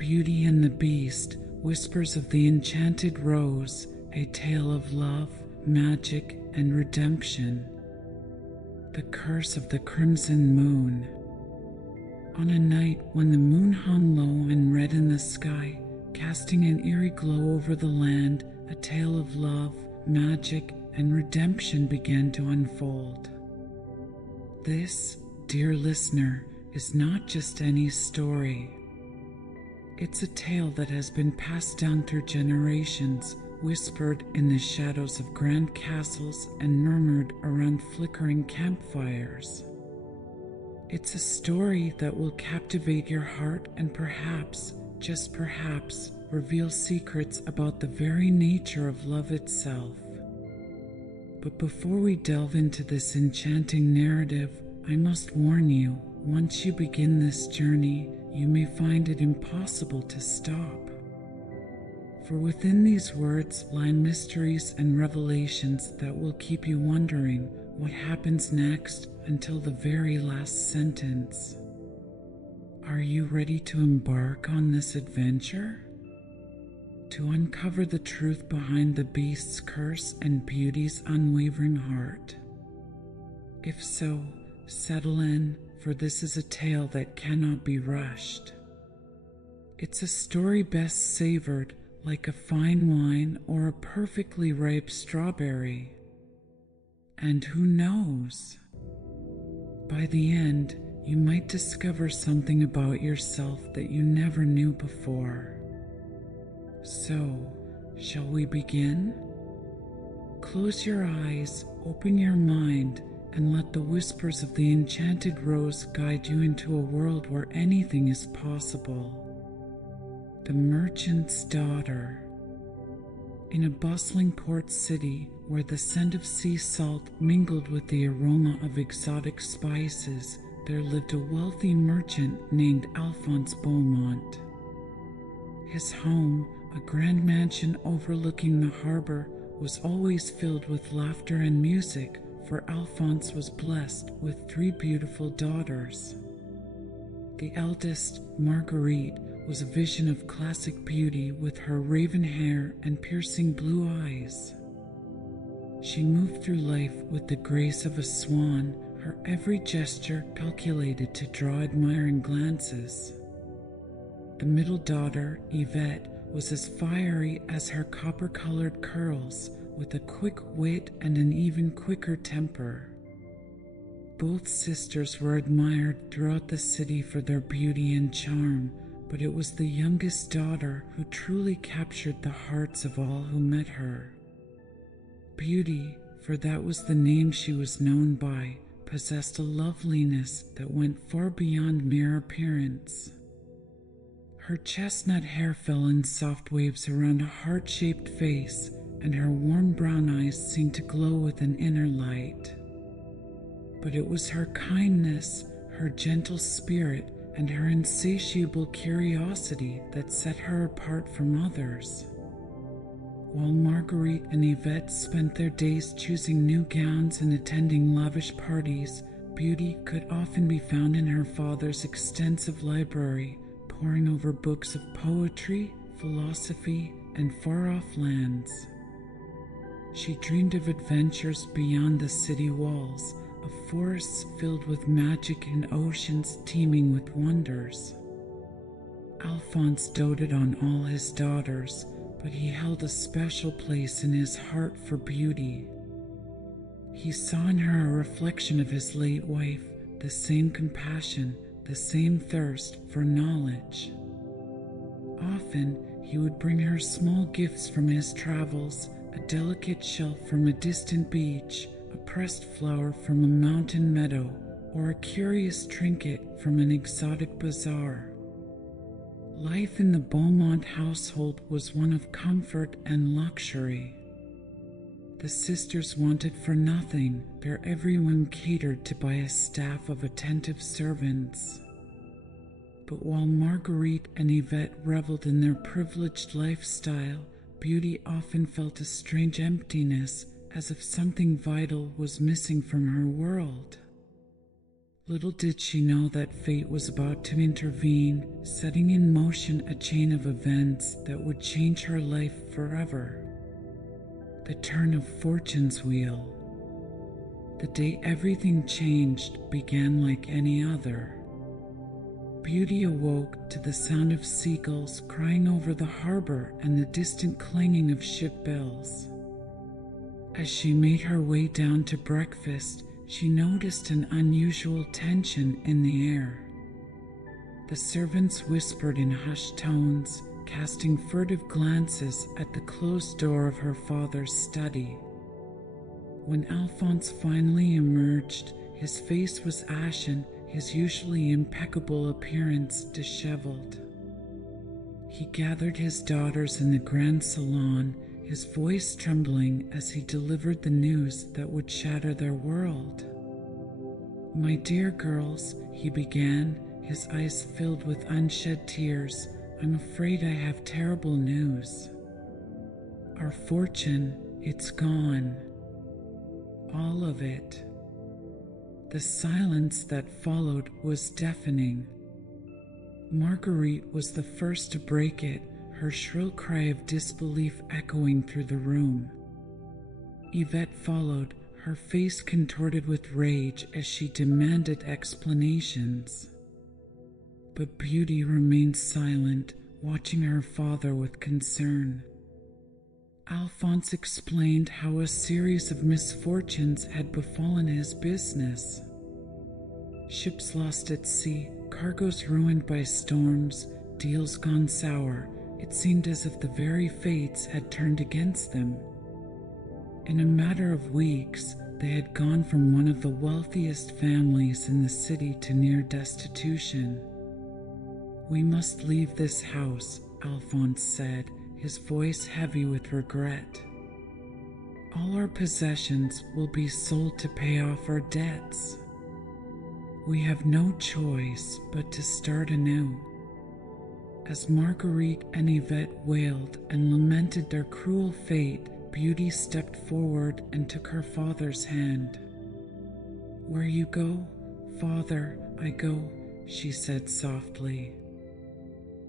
Beauty and the Beast, Whispers of the Enchanted Rose, a tale of love, magic, and redemption. The Curse of the Crimson Moon. On a night when the moon hung low and red in the sky, casting an eerie glow over the land, a tale of love, magic, and redemption began to unfold. This, dear listener, is not just any story. It's a tale that has been passed down through generations, whispered in the shadows of grand castles and murmured around flickering campfires. It's a story that will captivate your heart and perhaps, just perhaps, reveal secrets about the very nature of love itself. But before we delve into this enchanting narrative, I must warn you, once you begin this journey, you may find it impossible to stop. For within these words lie mysteries and revelations that will keep you wondering what happens next until the very last sentence. Are you ready to embark on this adventure? To uncover the truth behind the beast's curse and beauty's unwavering heart? If so, settle in, for this is a tale that cannot be rushed. It's a story best savored like a fine wine or a perfectly ripe strawberry. And who knows? By the end, you might discover something about yourself that you never knew before. So, shall we begin? Close your eyes, open your mind, and let the whispers of the Enchanted Rose guide you into a world where anything is possible. The Merchant's Daughter. In a bustling port city where the scent of sea salt mingled with the aroma of exotic spices, there lived a wealthy merchant named Alphonse Beaumont. His home, a grand mansion overlooking the harbor, was always filled with laughter and music, for Alphonse was blessed with 3 beautiful daughters. The eldest, Marguerite, was a vision of classic beauty with her raven hair and piercing blue eyes. She moved through life with the grace of a swan, her every gesture calculated to draw admiring glances. The middle daughter, Yvette, was as fiery as her copper-colored curls, with a quick wit and an even quicker temper. Both sisters were admired throughout the city for their beauty and charm, but it was the youngest daughter who truly captured the hearts of all who met her. Beauty, for that was the name she was known by, possessed a loveliness that went far beyond mere appearance. Her chestnut hair fell in soft waves around a heart-shaped face, and her warm brown eyes seemed to glow with an inner light. But it was her kindness, her gentle spirit, and her insatiable curiosity that set her apart from others. While Marguerite and Yvette spent their days choosing new gowns and attending lavish parties, Beauty could often be found in her father's extensive library, poring over books of poetry, philosophy, and far-off lands. She dreamed of adventures beyond the city walls, of forests filled with magic and oceans teeming with wonders. Alphonse doted on all his daughters, but he held a special place in his heart for Beauty. He saw in her a reflection of his late wife, the same compassion, the same thirst for knowledge. Often, he would bring her small gifts from his travels, a delicate shell from a distant beach, a pressed flower from a mountain meadow, or a curious trinket from an exotic bazaar. Life in the Beaumont household was one of comfort and luxury. The sisters wanted for nothing, their every whim catered to by a staff of attentive servants. But while Marguerite and Yvette reveled in their privileged lifestyle, Beauty often felt a strange emptiness, as if something vital was missing from her world. Little did she know that fate was about to intervene, setting in motion a chain of events that would change her life forever. The turn of fortune's wheel. The day everything changed began like any other. Beauty awoke to the sound of seagulls crying over the harbor and the distant clanging of ship bells. As she made her way down to breakfast, she noticed an unusual tension in the air. The servants whispered in hushed tones, casting furtive glances at the closed door of her father's study. When Alphonse finally emerged, his face was ashen, his usually impeccable appearance disheveled. He gathered his daughters in the grand salon, his voice trembling as he delivered the news that would shatter their world. "My dear girls," he began, his eyes filled with unshed tears, "I'm afraid I have terrible news. Our fortune, it's gone. All of it." The silence that followed was deafening. Marguerite was the first to break it, her shrill cry of disbelief echoing through the room. Yvette followed, her face contorted with rage as she demanded explanations. But Beauty remained silent, watching her father with concern. Alphonse explained how a series of misfortunes had befallen his business. Ships lost at sea, cargoes ruined by storms, deals gone sour. It seemed as if the very fates had turned against them. In a matter of weeks, they had gone from one of the wealthiest families in the city to near destitution. "We must leave this house," Alphonse said, his voice heavy with regret. "All our possessions will be sold to pay off our debts. We have no choice but to start anew." As Marguerite and Yvette wailed and lamented their cruel fate, Beauty stepped forward and took her father's hand. "Where you go, Father, I go," she said softly.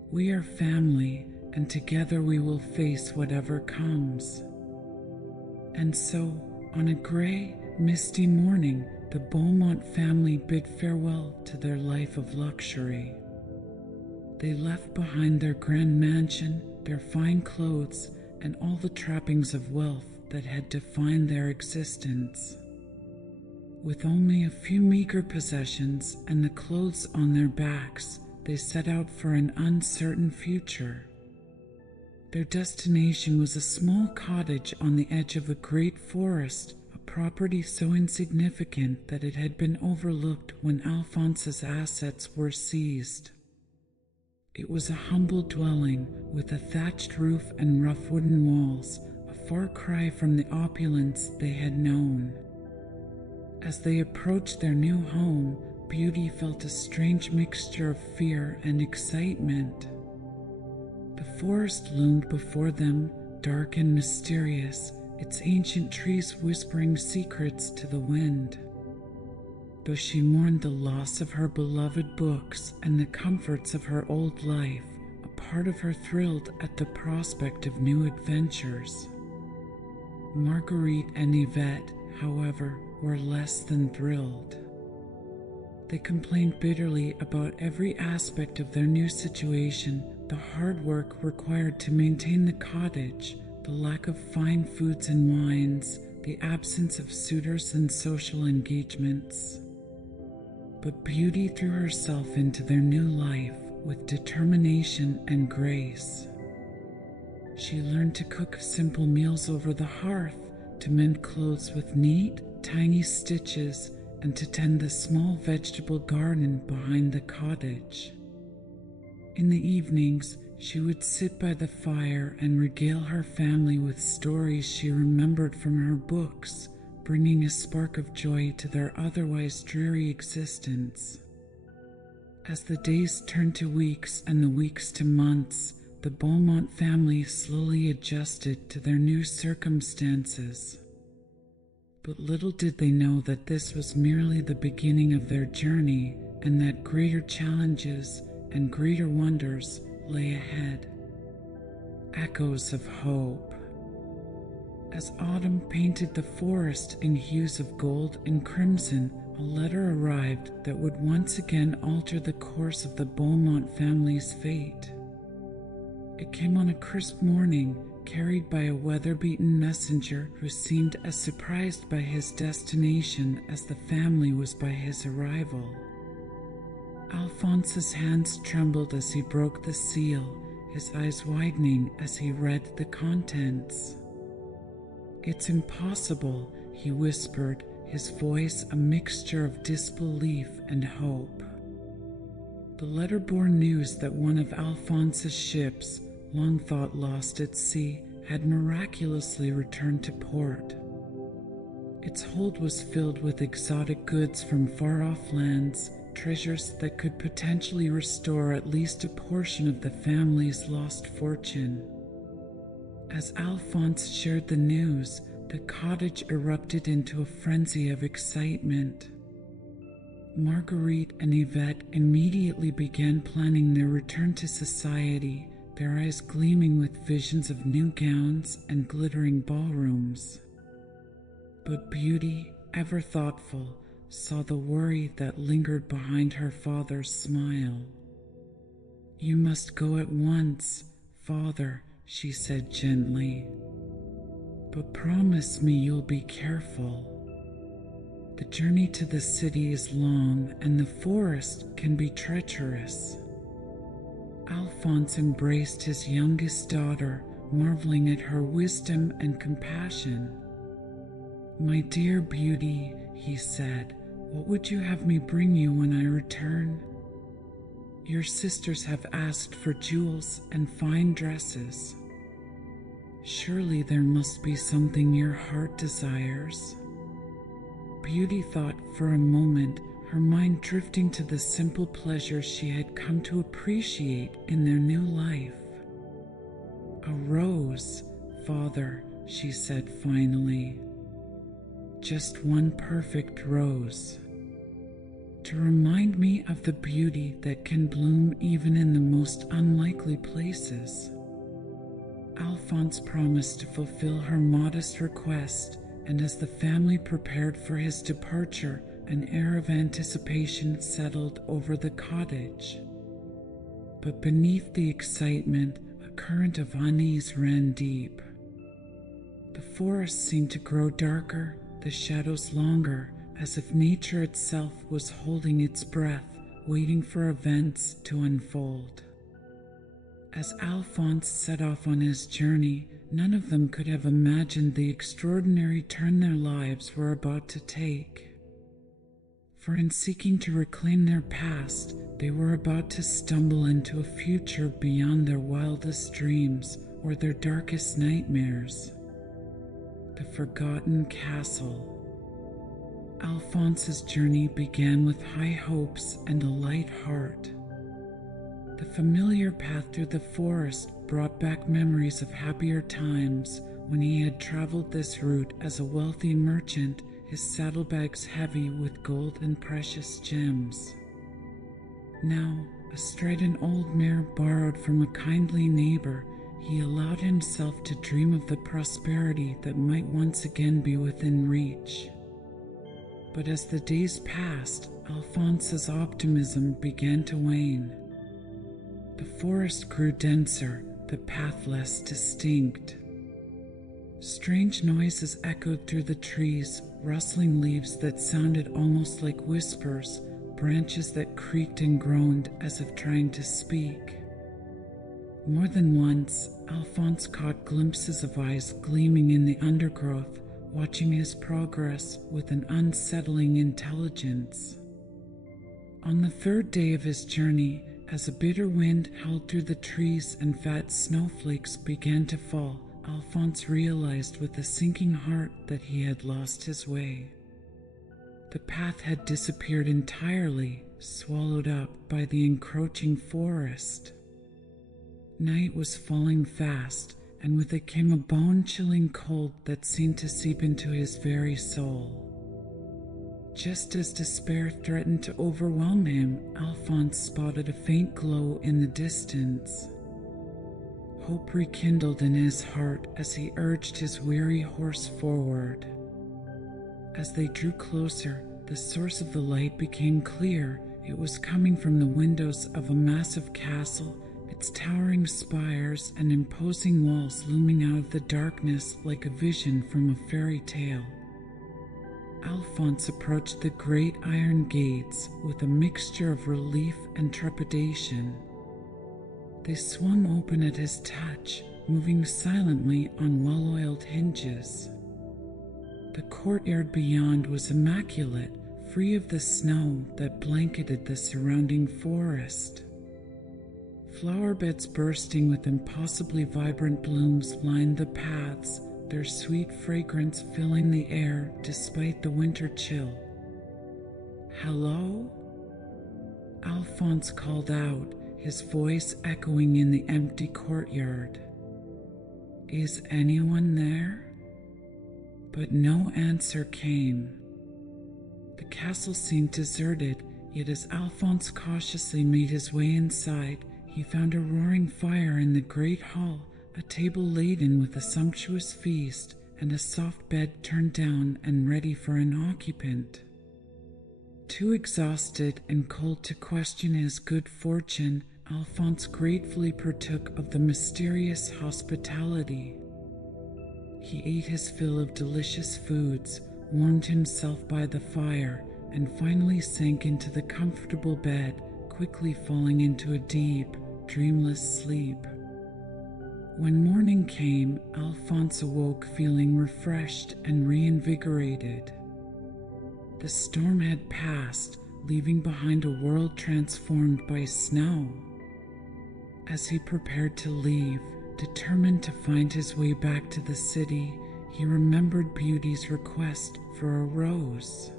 "We are family, and together we will face whatever comes." And so, on a gray, misty morning, the Beaumont family bid farewell to their life of luxury. They left behind their grand mansion, their fine clothes, and all the trappings of wealth that had defined their existence. With only a few meager possessions and the clothes on their backs, they set out for an uncertain future. Their destination was a small cottage on the edge of a great forest, a property so insignificant that it had been overlooked when Alphonse's assets were seized. It was a humble dwelling with a thatched roof and rough wooden walls, a far cry from the opulence they had known. As they approached their new home, Beauty felt a strange mixture of fear and excitement. The forest loomed before them, dark and mysterious, its ancient trees whispering secrets to the wind. Though she mourned the loss of her beloved books and the comforts of her old life, a part of her thrilled at the prospect of new adventures. Marguerite and Yvette, however, were less than thrilled. They complained bitterly about every aspect of their new situation, the hard work required to maintain the cottage, the lack of fine foods and wines, the absence of suitors and social engagements. But Beauty threw herself into their new life with determination and grace. She learned to cook simple meals over the hearth, to mend clothes with neat, tiny stitches, and to tend the small vegetable garden behind the cottage. In the evenings, she would sit by the fire and regale her family with stories she remembered from her books, bringing a spark of joy to their otherwise dreary existence. As the days turned to weeks and the weeks to months, the Beaumont family slowly adjusted to their new circumstances. But little did they know that this was merely the beginning of their journey, and that greater challenges and greater wonders lay ahead. Echoes of hope. As autumn painted the forest in hues of gold and crimson, a letter arrived that would once again alter the course of the Beaumont family's fate. It came on a crisp morning, carried by a weather-beaten messenger who seemed as surprised by his destination as the family was by his arrival. Alphonse's hands trembled as he broke the seal, his eyes widening as he read the contents. "It's impossible," he whispered, his voice a mixture of disbelief and hope. The letter bore news that one of Alphonse's ships, long thought lost at sea, had miraculously returned to port. Its hold was filled with exotic goods from far-off lands, treasures that could potentially restore at least a portion of the family's lost fortune. As Alphonse shared the news, the cottage erupted into a frenzy of excitement. Marguerite and Yvette immediately began planning their return to society, their eyes gleaming with visions of new gowns and glittering ballrooms. But Beauty, ever thoughtful, saw the worry that lingered behind her father's smile. "You must go at once, Father," she said gently. "But promise me you'll be careful. The journey to the city is long and the forest can be treacherous." Alphonse embraced his youngest daughter, marveling at her wisdom and compassion. "My dear Beauty," he said, "what would you have me bring you when I return? Your sisters have asked for jewels and fine dresses. Surely there must be something your heart desires." Beauty thought for a moment, her mind drifting to the simple pleasures she had come to appreciate in their new life. "A rose, Father," she said finally. "Just one perfect rose. To remind me of the beauty that can bloom even in the most unlikely places." Alphonse promised to fulfill her modest request, and as the family prepared for his departure, an air of anticipation settled over the cottage. But beneath the excitement, a current of unease ran deep. The forest seemed to grow darker, the shadows longer, as if nature itself was holding its breath, waiting for events to unfold. As Alphonse set off on his journey, none of them could have imagined the extraordinary turn their lives were about to take. For in seeking to reclaim their past, they were about to stumble into a future beyond their wildest dreams or their darkest nightmares. The Forgotten Castle. Alphonse's journey began with high hopes and a light heart. The familiar path through the forest brought back memories of happier times when he had traveled this route as a wealthy merchant, his saddlebags heavy with gold and precious gems. Now, astride an old mare borrowed from a kindly neighbor, he allowed himself to dream of the prosperity that might once again be within reach. But as the days passed, Alphonse's optimism began to wane. The forest grew denser, the path less distinct. Strange noises echoed through the trees, rustling leaves that sounded almost like whispers, branches that creaked and groaned as if trying to speak. More than once, Alphonse caught glimpses of eyes gleaming in the undergrowth, watching his progress with an unsettling intelligence. On the third day of his journey, as a bitter wind howled through the trees and fat snowflakes began to fall, Alphonse realized with a sinking heart that he had lost his way. The path had disappeared entirely, swallowed up by the encroaching forest. Night was falling fast, and with it came a bone-chilling cold that seemed to seep into his very soul. Just as despair threatened to overwhelm him, Alphonse spotted a faint glow in the distance. Hope rekindled in his heart as he urged his weary horse forward. As they drew closer, the source of the light became clear. It was coming from the windows of a massive castle, its towering spires and imposing walls looming out of the darkness like a vision from a fairy tale. Alphonse approached the great iron gates with a mixture of relief and trepidation. They swung open at his touch, moving silently on well-oiled hinges. The courtyard beyond was immaculate, free of the snow that blanketed the surrounding forest. Flower beds bursting with impossibly vibrant blooms lined the paths, their sweet fragrance filling the air despite the winter chill. "Hello?" Alphonse called out, his voice echoing in the empty courtyard. "Is anyone there?" But no answer came. The castle seemed deserted, yet as Alphonse cautiously made his way inside, he found a roaring fire in the great hall, a table laden with a sumptuous feast, and a soft bed turned down and ready for an occupant. Too exhausted and cold to question his good fortune, Alphonse gratefully partook of the mysterious hospitality. He ate his fill of delicious foods, warmed himself by the fire, and finally sank into the comfortable bed, quickly falling into a deep, dreamless sleep. When morning came, Alphonse awoke feeling refreshed and reinvigorated. The storm had passed, leaving behind a world transformed by snow. As he prepared to leave, determined to find his way back to the city, he remembered Beauty's request for a rose.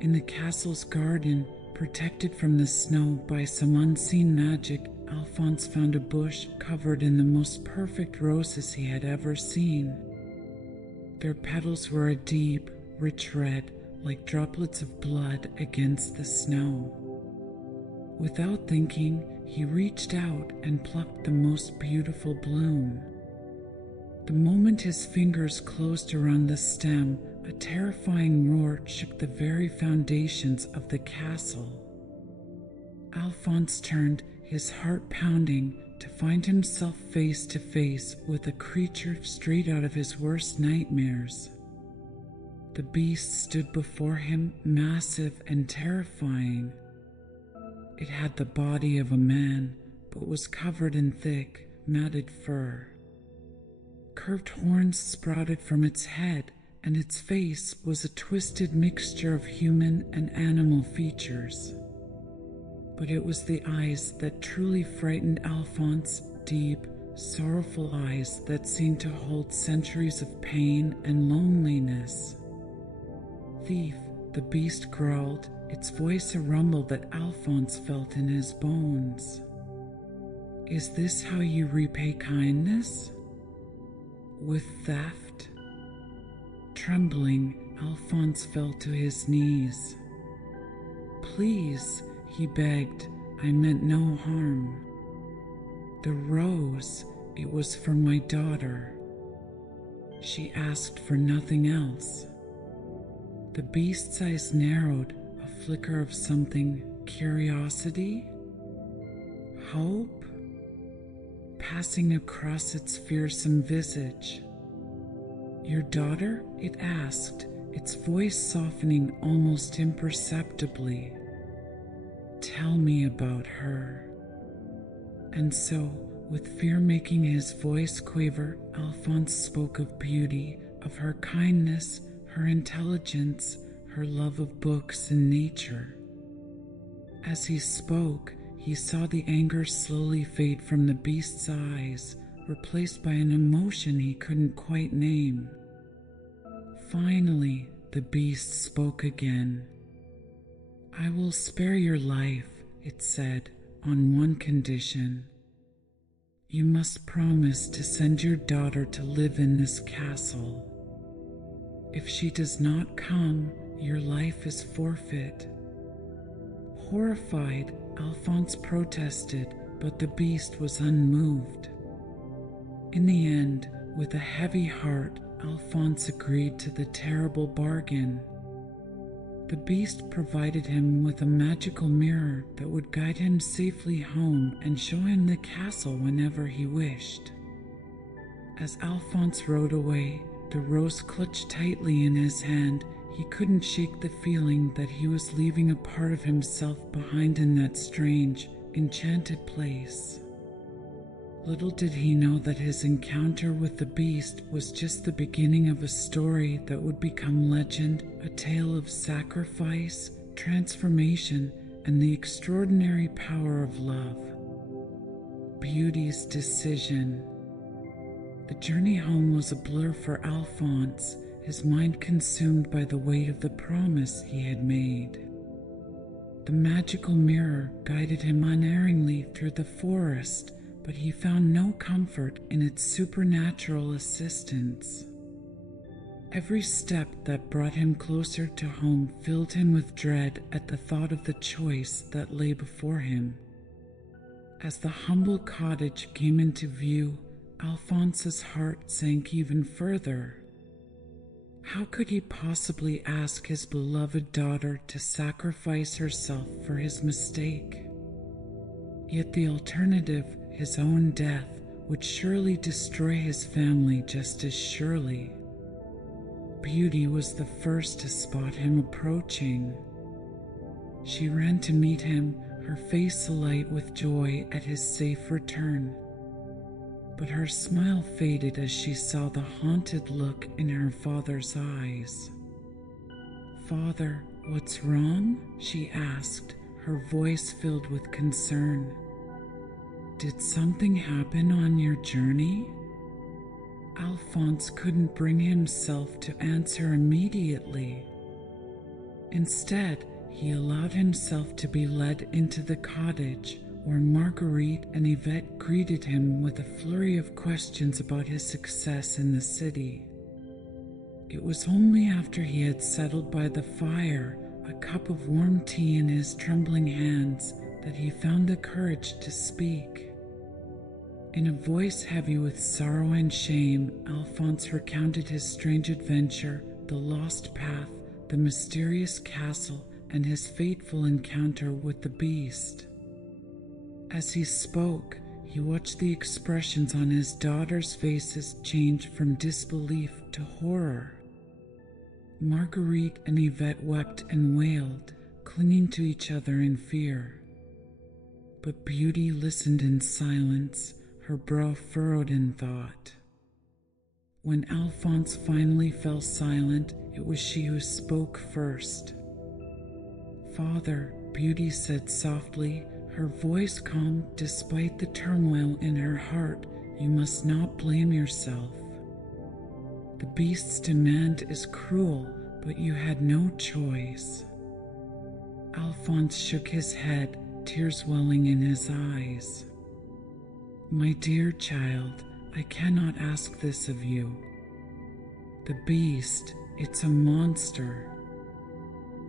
In the castle's garden, protected from the snow by some unseen magic, Alphonse found a bush covered in the most perfect roses he had ever seen. Their petals were a deep, rich red, like droplets of blood against the snow. Without thinking, he reached out and plucked the most beautiful bloom. The moment his fingers closed around the stem, a terrifying roar shook the very foundations of the castle. Alphonse turned, his heart pounding, to find himself face to face with a creature straight out of his worst nightmares. The beast stood before him, massive and terrifying. It had the body of a man, but was covered in thick, matted fur. Curved horns sprouted from its head, and its face was a twisted mixture of human and animal features. But it was the eyes that truly frightened Alphonse, deep, sorrowful eyes that seemed to hold centuries of pain and loneliness. "Thief," the beast growled, its voice a rumble that Alphonse felt in his bones. "Is this how you repay kindness? With theft?" Trembling, Alphonse fell to his knees. "Please," he begged, "I meant no harm. The rose, it was for my daughter. She asked for nothing else." The beast's eyes narrowed, a flicker of something, curiosity? Hope? Passing across its fearsome visage. "Your daughter?" it asked, its voice softening almost imperceptibly. "Tell me about her." And so, with fear making his voice quaver, Alphonse spoke of Beauty, of her kindness, her intelligence, her love of books and nature. As he spoke, he saw the anger slowly fade from the beast's eyes, replaced by an emotion he couldn't quite name. Finally, the beast spoke again. "I will spare your life," it said, "on one condition. You must promise to send your daughter to live in this castle. If she does not come, your life is forfeit." Horrified, Alphonse protested, but the beast was unmoved. In the end, with a heavy heart, Alphonse agreed to the terrible bargain. The beast provided him with a magical mirror that would guide him safely home and show him the castle whenever he wished. As Alphonse rode away, the rose clutched tightly in his hand. He couldn't shake the feeling that he was leaving a part of himself behind in that strange, enchanted place. Little did he know that his encounter with the beast was just the beginning of a story that would become legend, a tale of sacrifice, transformation, and the extraordinary power of love. Beauty's decision. The journey home was a blur for Alphonse, his mind consumed by the weight of the promise he had made. The magical mirror guided him unerringly through the forest, but he found no comfort in its supernatural assistance. Every step that brought him closer to home filled him with dread at the thought of the choice that lay before him. As the humble cottage came into view, Alphonse's heart sank even further. How could he possibly ask his beloved daughter to sacrifice herself for his mistake? Yet the alternative, his own death, would surely destroy his family just as surely. Beauty was the first to spot him approaching. She ran to meet him, her face alight with joy at his safe return. But her smile faded as she saw the haunted look in her father's eyes. "Father, what's wrong?" she asked, her voice filled with concern. "Did something happen on your journey?" Alphonse couldn't bring himself to answer immediately. Instead, he allowed himself to be led into the cottage, where Marguerite and Yvette greeted him with a flurry of questions about his success in the city. It was only after he had settled by the fire, a cup of warm tea in his trembling hands, that he found the courage to speak. In a voice heavy with sorrow and shame, Alphonse recounted his strange adventure, the lost path, the mysterious castle, and his fateful encounter with the beast. As he spoke, he watched the expressions on his daughters' faces change from disbelief to horror. Marguerite and Yvette wept and wailed, clinging to each other in fear. But Beauty listened in silence, her brow furrowed in thought. When Alphonse finally fell silent, it was she who spoke first. "Father," Beauty said softly, her voice calm despite the turmoil in her heart, "you must not blame yourself. The beast's demand is cruel, but you had no choice." Alphonse shook his head, tears welling in his eyes. "My dear child, I cannot ask this of you. The beast, it's a monster.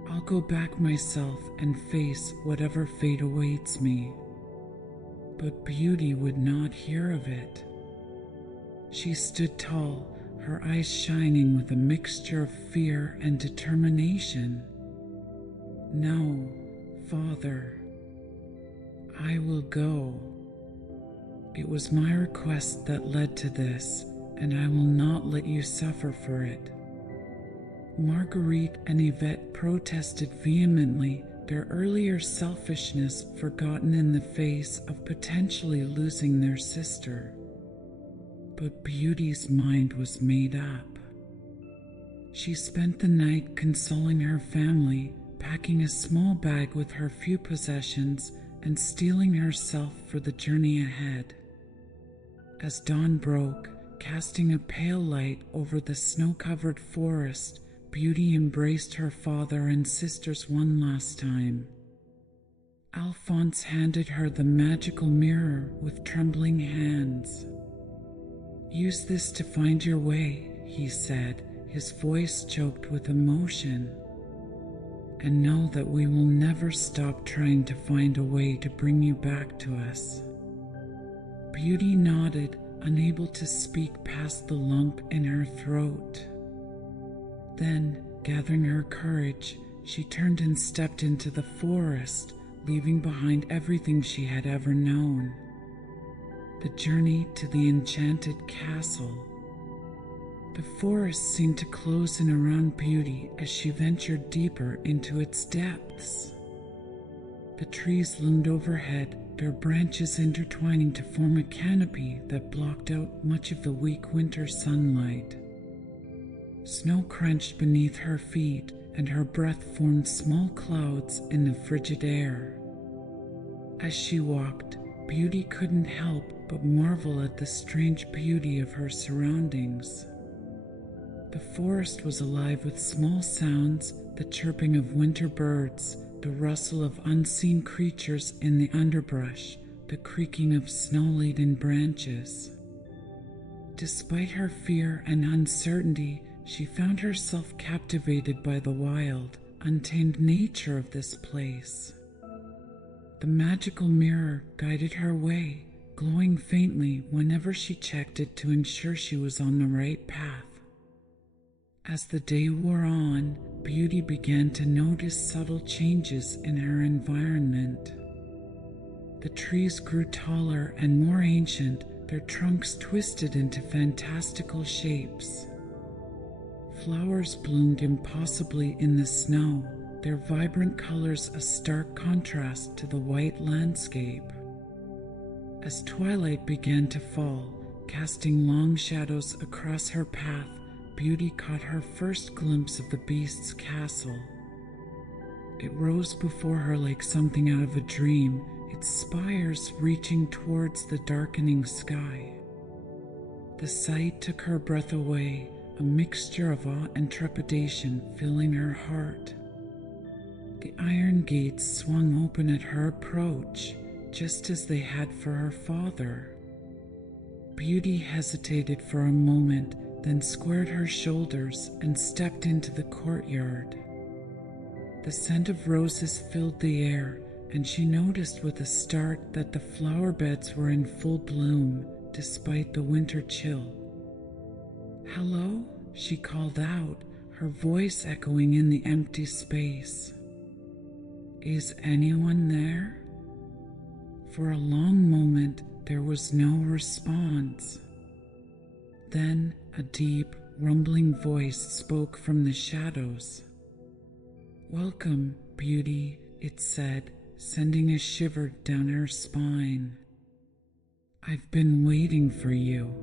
I'll go back myself and face whatever fate awaits me." But Beauty would not hear of it. She stood tall, her eyes shining with a mixture of fear and determination. "No, Father, I will go. It was my request that led to this, and I will not let you suffer for it." Marguerite and Yvette protested vehemently, their earlier selfishness forgotten in the face of potentially losing their sister. But Beauty's mind was made up. She spent the night consoling her family, packing a small bag with her few possessions, and steeling herself for the journey ahead. As dawn broke, casting a pale light over the snow-covered forest, Beauty embraced her father and sisters one last time. Alphonse handed her the magical mirror with trembling hands. "Use this to find your way," he said, his voice choked with emotion. "And know that we will never stop trying to find a way to bring you back to us." Beauty nodded, unable to speak past the lump in her throat. Then, gathering her courage, she turned and stepped into the forest, leaving behind everything she had ever known. The journey to the enchanted castle. The forest seemed to close in around Beauty as she ventured deeper into its depths. The trees loomed overhead, their branches intertwining to form a canopy that blocked out much of the weak winter sunlight. Snow crunched beneath her feet, and her breath formed small clouds in the frigid air. As she walked, Beauty couldn't help but marvel at the strange beauty of her surroundings. The forest was alive with small sounds, the chirping of winter birds, the rustle of unseen creatures in the underbrush, the creaking of snow-laden branches. Despite her fear and uncertainty, she found herself captivated by the wild, untamed nature of this place. The magical mirror guided her way, glowing faintly whenever she checked it to ensure she was on the right path. As the day wore on, Beauty began to notice subtle changes in her environment. The trees grew taller and more ancient, their trunks twisted into fantastical shapes. Flowers bloomed impossibly in the snow, their vibrant colors a stark contrast to the white landscape. As twilight began to fall, casting long shadows across her path, Beauty caught her first glimpse of the beast's castle. It rose before her like something out of a dream, its spires reaching towards the darkening sky. The sight took her breath away, a mixture of awe and trepidation filling her heart. The iron gates swung open at her approach, just as they had for her father. Beauty hesitated for a moment, then squared her shoulders and stepped into the courtyard. The scent of roses filled the air, and she noticed with a start that the flower beds were in full bloom, despite the winter chill. "Hello?" she called out, her voice echoing in the empty space. "Is anyone there?" For a long moment, there was no response. Then a deep, rumbling voice spoke from the shadows. "Welcome, Beauty," it said, sending a shiver down her spine. "I've been waiting for you."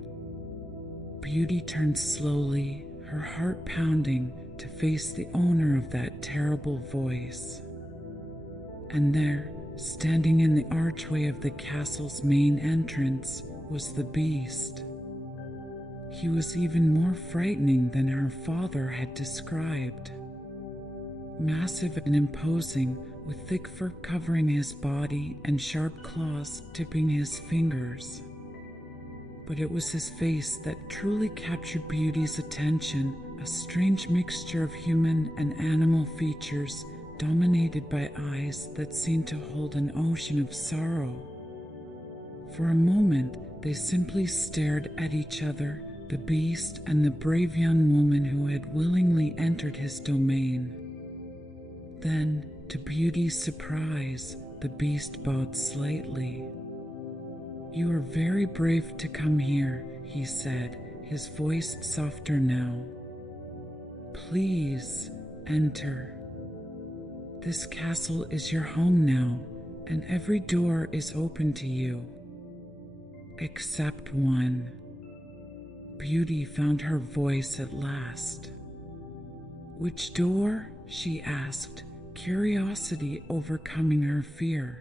Beauty turned slowly, her heart pounding, to face the owner of that terrible voice. And there, standing in the archway of the castle's main entrance, was the beast. He was even more frightening than her father had described. Massive and imposing, with thick fur covering his body and sharp claws tipping his fingers. But it was his face that truly captured Beauty's attention, a strange mixture of human and animal features, dominated by eyes that seemed to hold an ocean of sorrow. For a moment, they simply stared at each other, the beast and the brave young woman who had willingly entered his domain. Then, to Beauty's surprise, the beast bowed slightly. "You are very brave to come here," he said, his voice softer now. "Please, enter. This castle is your home now, and every door is open to you. Except one." Beauty found her voice at last. "Which door?" she asked, curiosity overcoming her fear.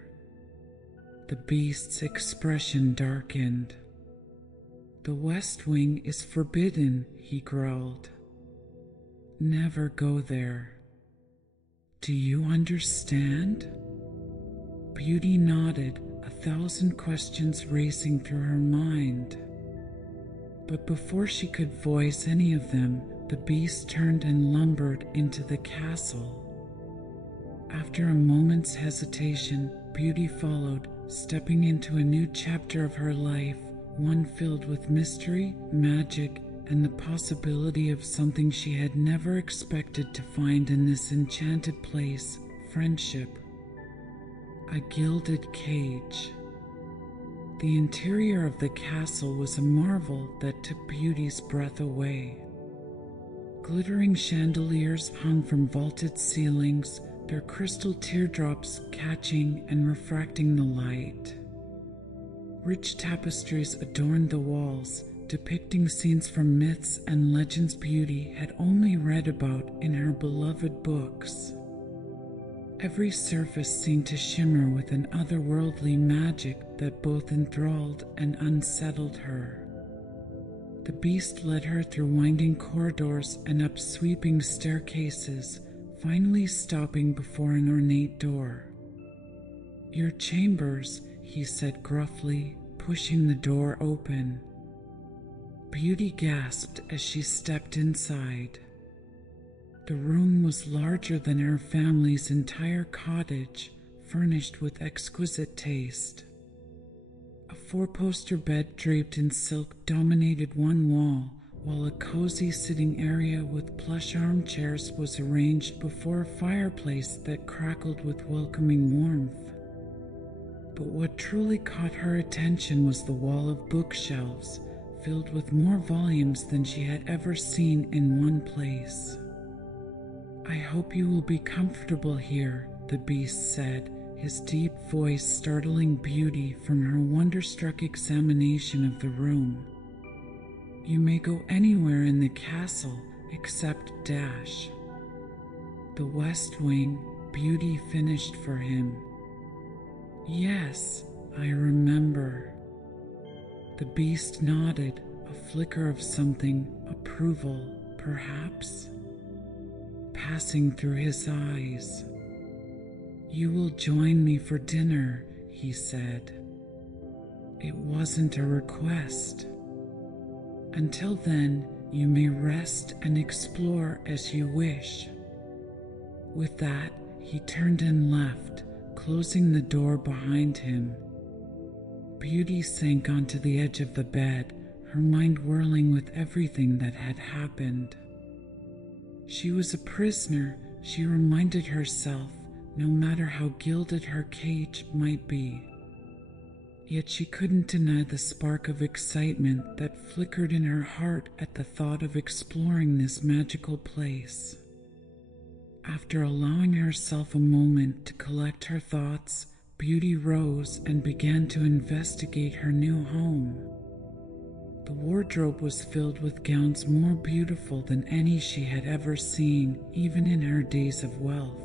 The beast's expression darkened. "The west wing is forbidden," he growled. "Never go there. Do you understand?" Beauty nodded, 1,000 questions racing through her mind. But before she could voice any of them, the beast turned and lumbered into the castle. After a moment's hesitation, Beauty followed, stepping into a new chapter of her life, one filled with mystery, magic, and the possibility of something she had never expected to find in this enchanted place: friendship. A gilded cage. The interior of the castle was a marvel that took Beauty's breath away. Glittering chandeliers hung from vaulted ceilings, their crystal teardrops catching and refracting the light. Rich tapestries adorned the walls, depicting scenes from myths and legends Beauty had only read about in her beloved books. Every surface seemed to shimmer with an otherworldly magic that both enthralled and unsettled her. The beast led her through winding corridors and up sweeping staircases, finally stopping before an ornate door. "Your chambers," he said gruffly, pushing the door open. Beauty gasped as she stepped inside. The room was larger than her family's entire cottage, furnished with exquisite taste. A four-poster bed draped in silk dominated one wall, while a cozy sitting area with plush armchairs was arranged before a fireplace that crackled with welcoming warmth. But what truly caught her attention was the wall of bookshelves, filled with more volumes than she had ever seen in one place. "I hope you will be comfortable here," the beast said, his deep voice startling Beauty from her wonderstruck examination of the room. "You may go anywhere in the castle except Dash." "The West Wing," Beauty finished for him. "Yes, I remember." The beast nodded, a flicker of something, approval, perhaps, passing through his eyes. "You will join me for dinner," he said. "It wasn't a request. Until then, you may rest and explore as you wish." With that, he turned and left, closing the door behind him. Beauty sank onto the edge of the bed, her mind whirling with everything that had happened. She was a prisoner, she reminded herself, no matter how gilded her cage might be. Yet she couldn't deny the spark of excitement that flickered in her heart at the thought of exploring this magical place. After allowing herself a moment to collect her thoughts, Beauty rose and began to investigate her new home. The wardrobe was filled with gowns more beautiful than any she had ever seen, even in her days of wealth.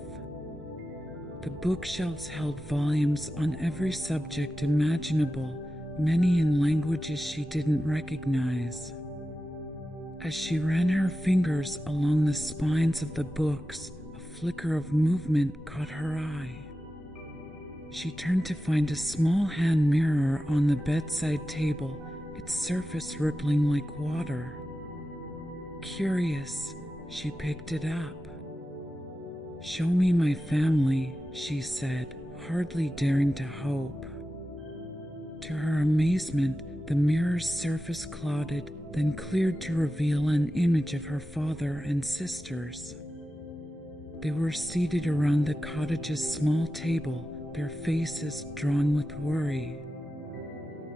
The bookshelves held volumes on every subject imaginable, many in languages she didn't recognize. As she ran her fingers along the spines of the books, a flicker of movement caught her eye. She turned to find a small hand mirror on the bedside table, its surface rippling like water. Curious, she picked it up. "Show me my family," she said, hardly daring to hope. To her amazement, the mirror's surface clouded, then cleared to reveal an image of her father and sisters. They were seated around the cottage's small table, their faces drawn with worry.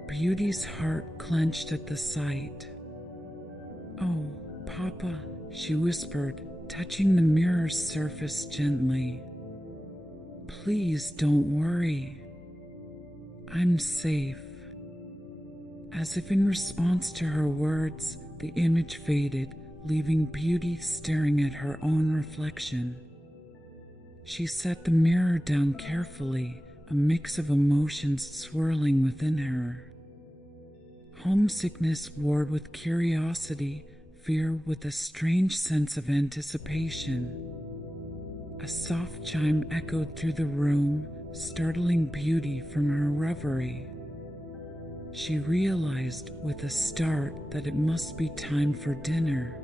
Beauty's heart clenched at the sight. "Oh, Papa," she whispered, touching the mirror's surface gently. "Please don't worry. I'm safe." As if in response to her words, the image faded, leaving Beauty staring at her own reflection. She set the mirror down carefully, a mix of emotions swirling within her. Homesickness warred with curiosity, fear with a strange sense of anticipation. A soft chime echoed through the room, startling Beauty from her reverie. She realized with a start that it must be time for dinner.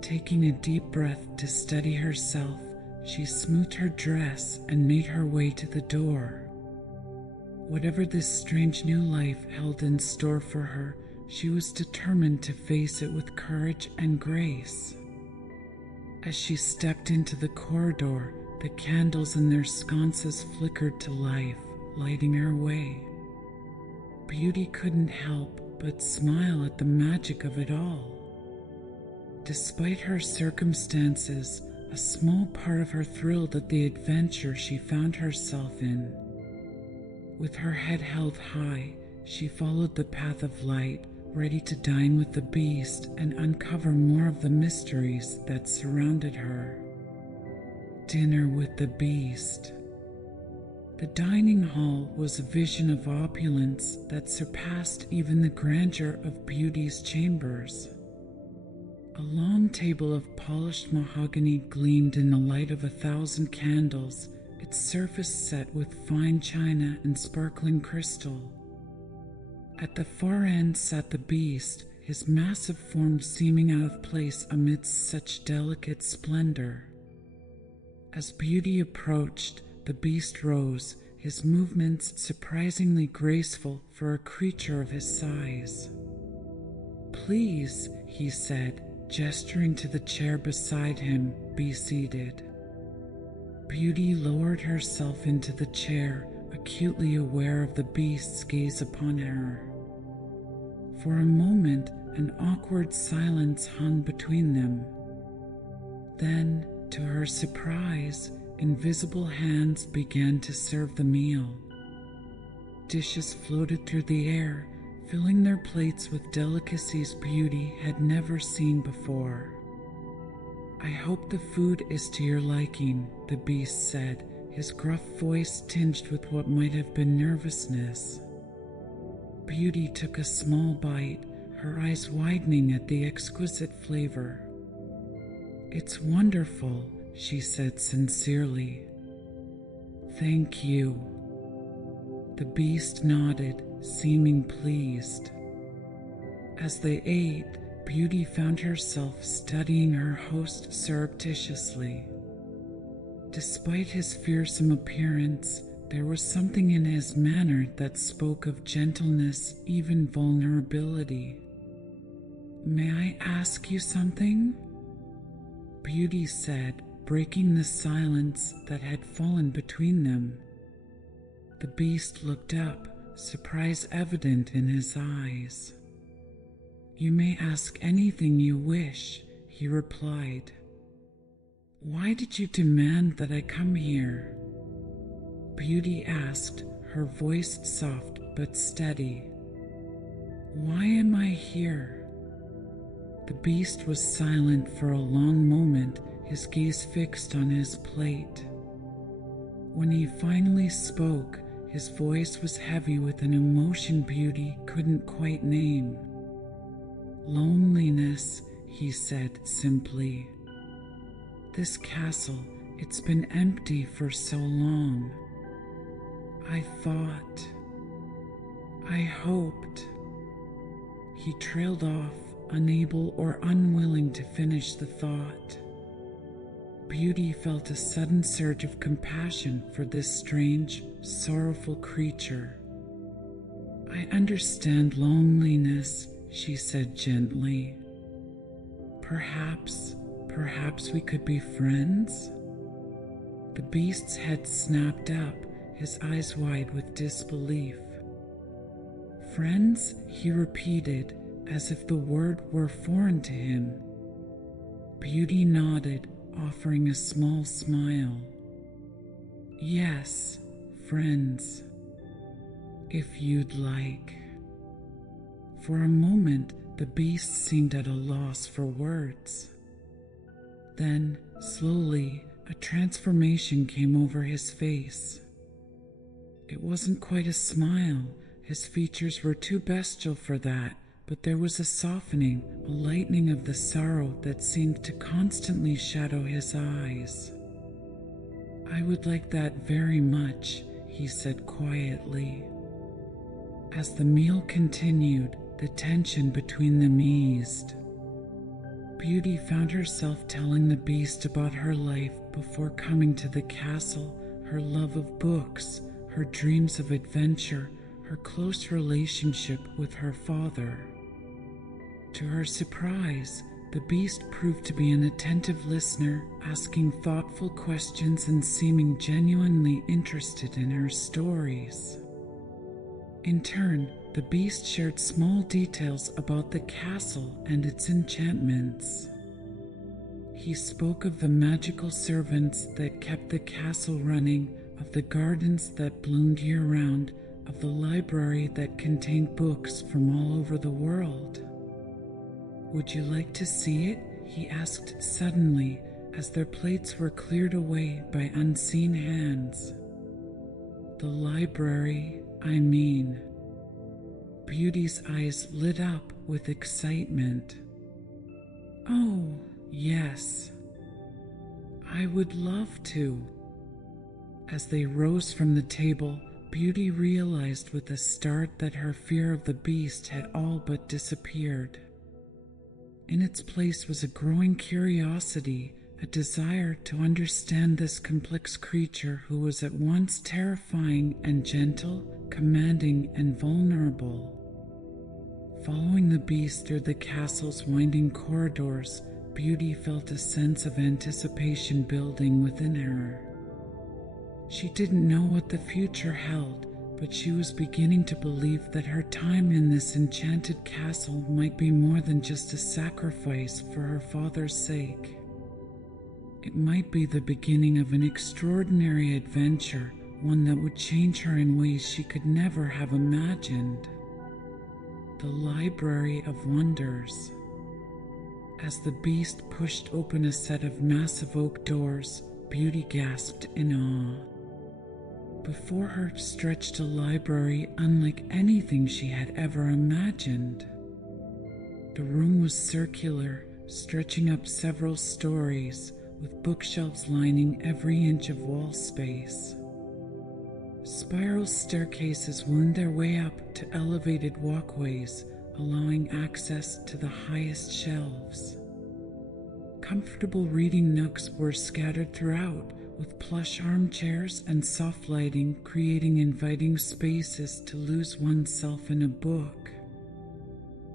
Taking a deep breath to steady herself, she smoothed her dress and made her way to the door. Whatever this strange new life held in store for her, she was determined to face it with courage and grace. As she stepped into the corridor, the candles in their sconces flickered to life, lighting her way. Beauty couldn't help but smile at the magic of it all. Despite her circumstances, a small part of her thrilled at the adventure she found herself in. With her head held high, she followed the path of light, ready to dine with the beast and uncover more of the mysteries that surrounded her. Dinner with the beast. The dining hall was a vision of opulence that surpassed even the grandeur of Beauty's chambers. A long table of polished mahogany gleamed in the light of 1,000 candles, its surface set with fine china and sparkling crystal. At the far end sat the beast, his massive form seeming out of place amidst such delicate splendor. As Beauty approached, the beast rose, his movements surprisingly graceful for a creature of his size. "Please," he said, gesturing to the chair beside him, "be seated." Beauty lowered herself into the chair, acutely aware of the beast's gaze upon her. For a moment, an awkward silence hung between them. Then, to her surprise, invisible hands began to serve the meal. Dishes floated through the air, filling their plates with delicacies Beauty had never seen before. "I hope the food is to your liking," the beast said, his gruff voice tinged with what might have been nervousness. Beauty took a small bite, her eyes widening at the exquisite flavor. "It's wonderful," she said sincerely. "Thank you." The beast nodded, seeming pleased. As they ate, Beauty found herself studying her host surreptitiously. Despite his fearsome appearance, there was something in his manner that spoke of gentleness, even vulnerability. "May I ask you something?" Beauty said, breaking the silence that had fallen between them. The beast looked up, surprise evident in his eyes. "You may ask anything you wish," he replied. "Why did you demand that I come here?" Beauty asked, her voice soft but steady. "Why am I here?" The beast was silent for a long moment, his gaze fixed on his plate. When he finally spoke, his voice was heavy with an emotion Beauty couldn't quite name. "Loneliness," he said simply. "This castle, it's been empty for so long. I thought, I hoped." He trailed off, unable or unwilling to finish the thought. Beauty felt a sudden surge of compassion for this strange, sorrowful creature. "I understand loneliness," she said gently. Perhaps we could be friends?" The beast's head snapped up, his eyes wide with disbelief. "Friends?" he repeated, as if the word were foreign to him. Beauty nodded, offering a small smile. "Yes, friends. If you'd like." For a moment, the beast seemed at a loss for words. Then, slowly, a transformation came over his face. It wasn't quite a smile, his features were too bestial for that, but there was a softening, a lightening of the sorrow that seemed to constantly shadow his eyes. "I would like that very much," he said quietly. As the meal continued, the tension between them eased. Beauty found herself telling the beast about her life before coming to the castle, her love of books, her dreams of adventure, her close relationship with her father. To her surprise, the beast proved to be an attentive listener, asking thoughtful questions and seeming genuinely interested in her stories. In turn, the beast shared small details about the castle and its enchantments. He spoke of the magical servants that kept the castle running, of the gardens that bloomed year-round, of the library that contained books from all over the world. "Would you like to see it?" he asked suddenly, as their plates were cleared away by unseen hands. "The library, I mean." Beauty's eyes lit up with excitement. "Oh, yes. I would love to." As they rose from the table, Beauty realized with a start that her fear of the beast had all but disappeared. In its place was a growing curiosity, a desire to understand this complex creature who was at once terrifying and gentle, commanding and vulnerable. Following the beast through the castle's winding corridors, Beauty felt a sense of anticipation building within her. She didn't know what the future held, but she was beginning to believe that her time in this enchanted castle might be more than just a sacrifice for her father's sake. It might be the beginning of an extraordinary adventure, one that would change her in ways she could never have imagined. The Library of Wonders. As the beast pushed open a set of massive oak doors, Beauty gasped in awe. Before her stretched a library unlike anything she had ever imagined. The room was circular, stretching up several stories, with bookshelves lining every inch of wall space. Spiral staircases wound their way up to elevated walkways, allowing access to the highest shelves. Comfortable reading nooks were scattered throughout, with plush armchairs and soft lighting creating inviting spaces to lose oneself in a book.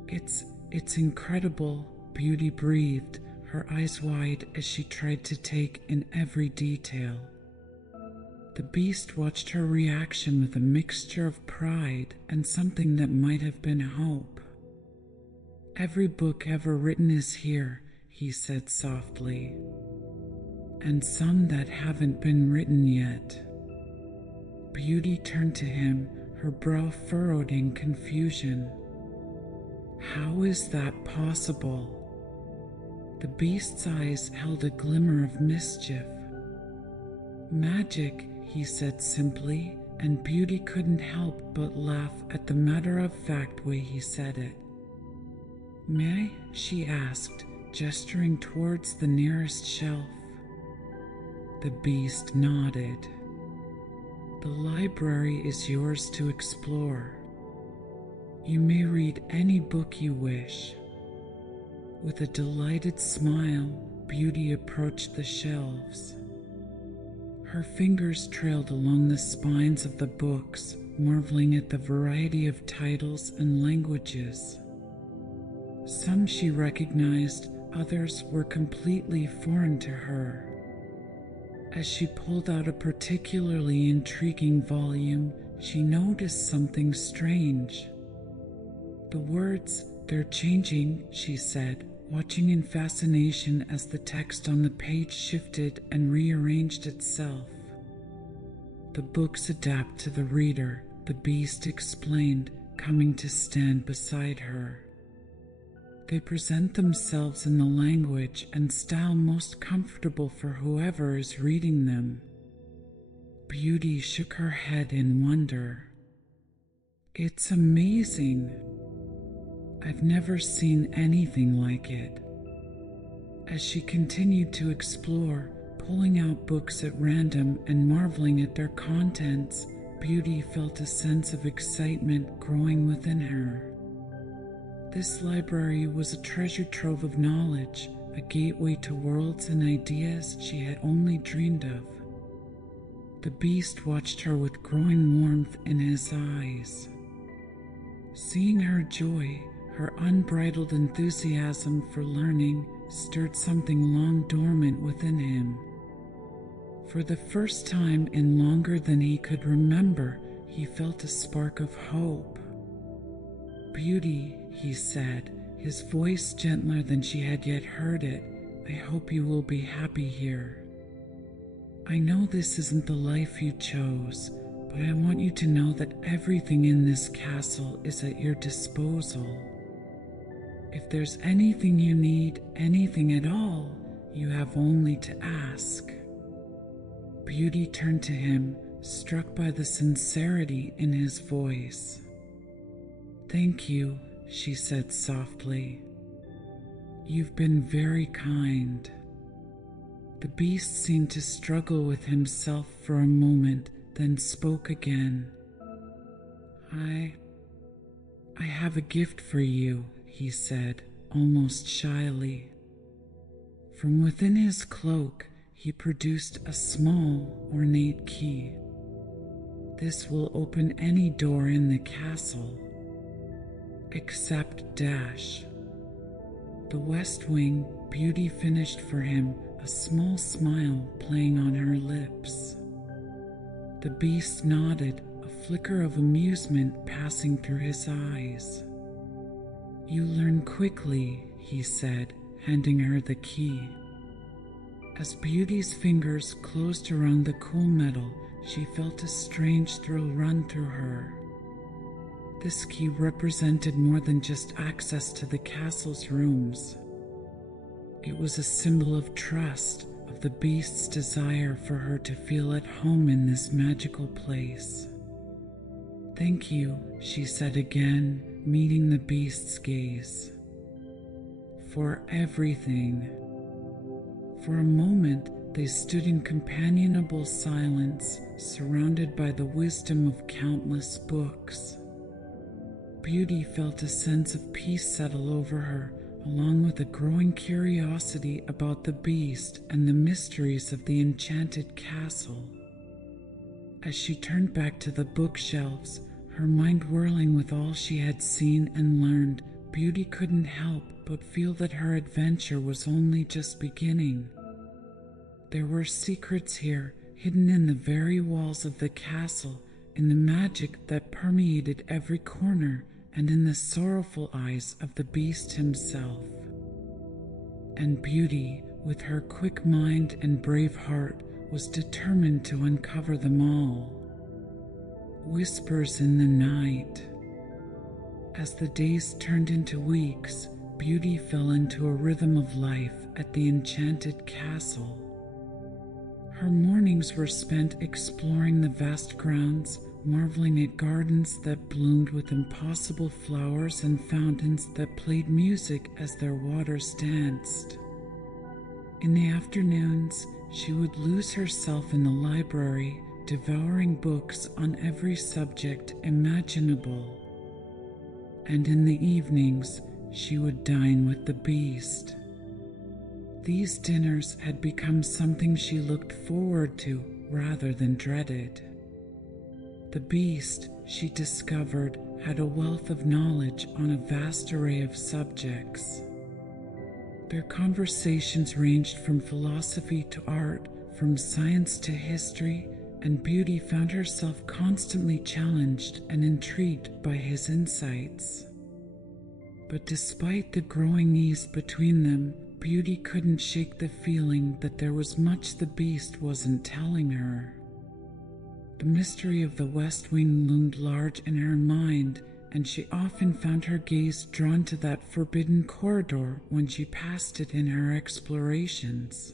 It's incredible," Beauty breathed, her eyes wide as she tried to take in every detail. The beast watched her reaction with a mixture of pride and something that might have been hope. "Every book ever written is here," he said softly. "And some that haven't been written yet." Beauty turned to him, her brow furrowed in confusion. "How is that possible?" The beast's eyes held a glimmer of mischief. "Magic," he said simply, and Beauty couldn't help but laugh at the matter-of-fact way he said it. "May I?" she asked, gesturing towards the nearest shelf. The beast nodded. "The library is yours to explore. You may read any book you wish." With a delighted smile, Beauty approached the shelves. Her fingers trailed along the spines of the books, marveling at the variety of titles and languages. Some she recognized, others were completely foreign to her. As she pulled out a particularly intriguing volume, she noticed something strange. "The words, they're changing," she said, watching in fascination as the text on the page shifted and rearranged itself. "The books adapt to the reader," the beast explained, coming to stand beside her. "They present themselves in the language and style most comfortable for whoever is reading them." Beauty shook her head in wonder. "It's amazing. I've never seen anything like it." As she continued to explore, Pulling out books at random and marveling at their contents, Beauty felt a sense of excitement growing within her. This library was a treasure trove of knowledge, a gateway to worlds and ideas she had only dreamed of. The beast watched her with growing warmth in his eyes. Seeing her joy, her unbridled enthusiasm for learning stirred something long dormant within him. For the first time in longer than he could remember, he felt a spark of hope. "Beauty," he said, his voice gentler than she had yet heard it, "I hope you will be happy here. I know this isn't the life you chose, but I want you to know that everything in this castle is at your disposal. If there's anything you need, anything at all, you have only to ask." Beauty turned to him, struck by the sincerity in his voice. "Thank you," she said softly. "You've been very kind." The beast seemed to struggle with himself for a moment, then spoke again. I have a gift for you," he said, almost shyly. From within his cloak, he produced a small, ornate key. "This will open any door in the castle, except Dash." The West Wing, Beauty finished for him, a small smile playing on her lips. The beast nodded, a flicker of amusement passing through his eyes. "You learn quickly," he said, handing her the key. As Beauty's fingers closed around the cool metal, she felt a strange thrill run through her. This key represented more than just access to the castle's rooms. It was a symbol of trust, of the beast's desire for her to feel at home in this magical place. "Thank you," she said again, meeting the beast's gaze. "For everything." For a moment, they stood in companionable silence, surrounded by the wisdom of countless books. Beauty felt a sense of peace settle over her, along with a growing curiosity about the beast and the mysteries of the enchanted castle. As she turned back to the bookshelves, her mind whirling with all she had seen and learned, Beauty couldn't help but feel that her adventure was only just beginning. There were secrets here, hidden in the very walls of the castle, in the magic that permeated every corner, and in the sorrowful eyes of the beast himself. And Beauty, with her quick mind and brave heart, was determined to uncover them all. Whispers in the night. As the days turned into weeks, Beauty fell into a rhythm of life at the enchanted castle. Her mornings were spent exploring the vast grounds, marveling at gardens that bloomed with impossible flowers and fountains that played music as their waters danced. In the afternoons, she would lose herself in the library, devouring books on every subject imaginable. And in the evenings, she would dine with the beast. These dinners had become something she looked forward to rather than dreaded. The beast, she discovered, had a wealth of knowledge on a vast array of subjects. Their conversations ranged from philosophy to art, from science to history, and Beauty found herself constantly challenged and intrigued by his insights. But despite the growing ease between them, Beauty couldn't shake the feeling that there was much the beast wasn't telling her. The mystery of the West Wing loomed large in her mind, and she often found her gaze drawn to that forbidden corridor when she passed it in her explorations.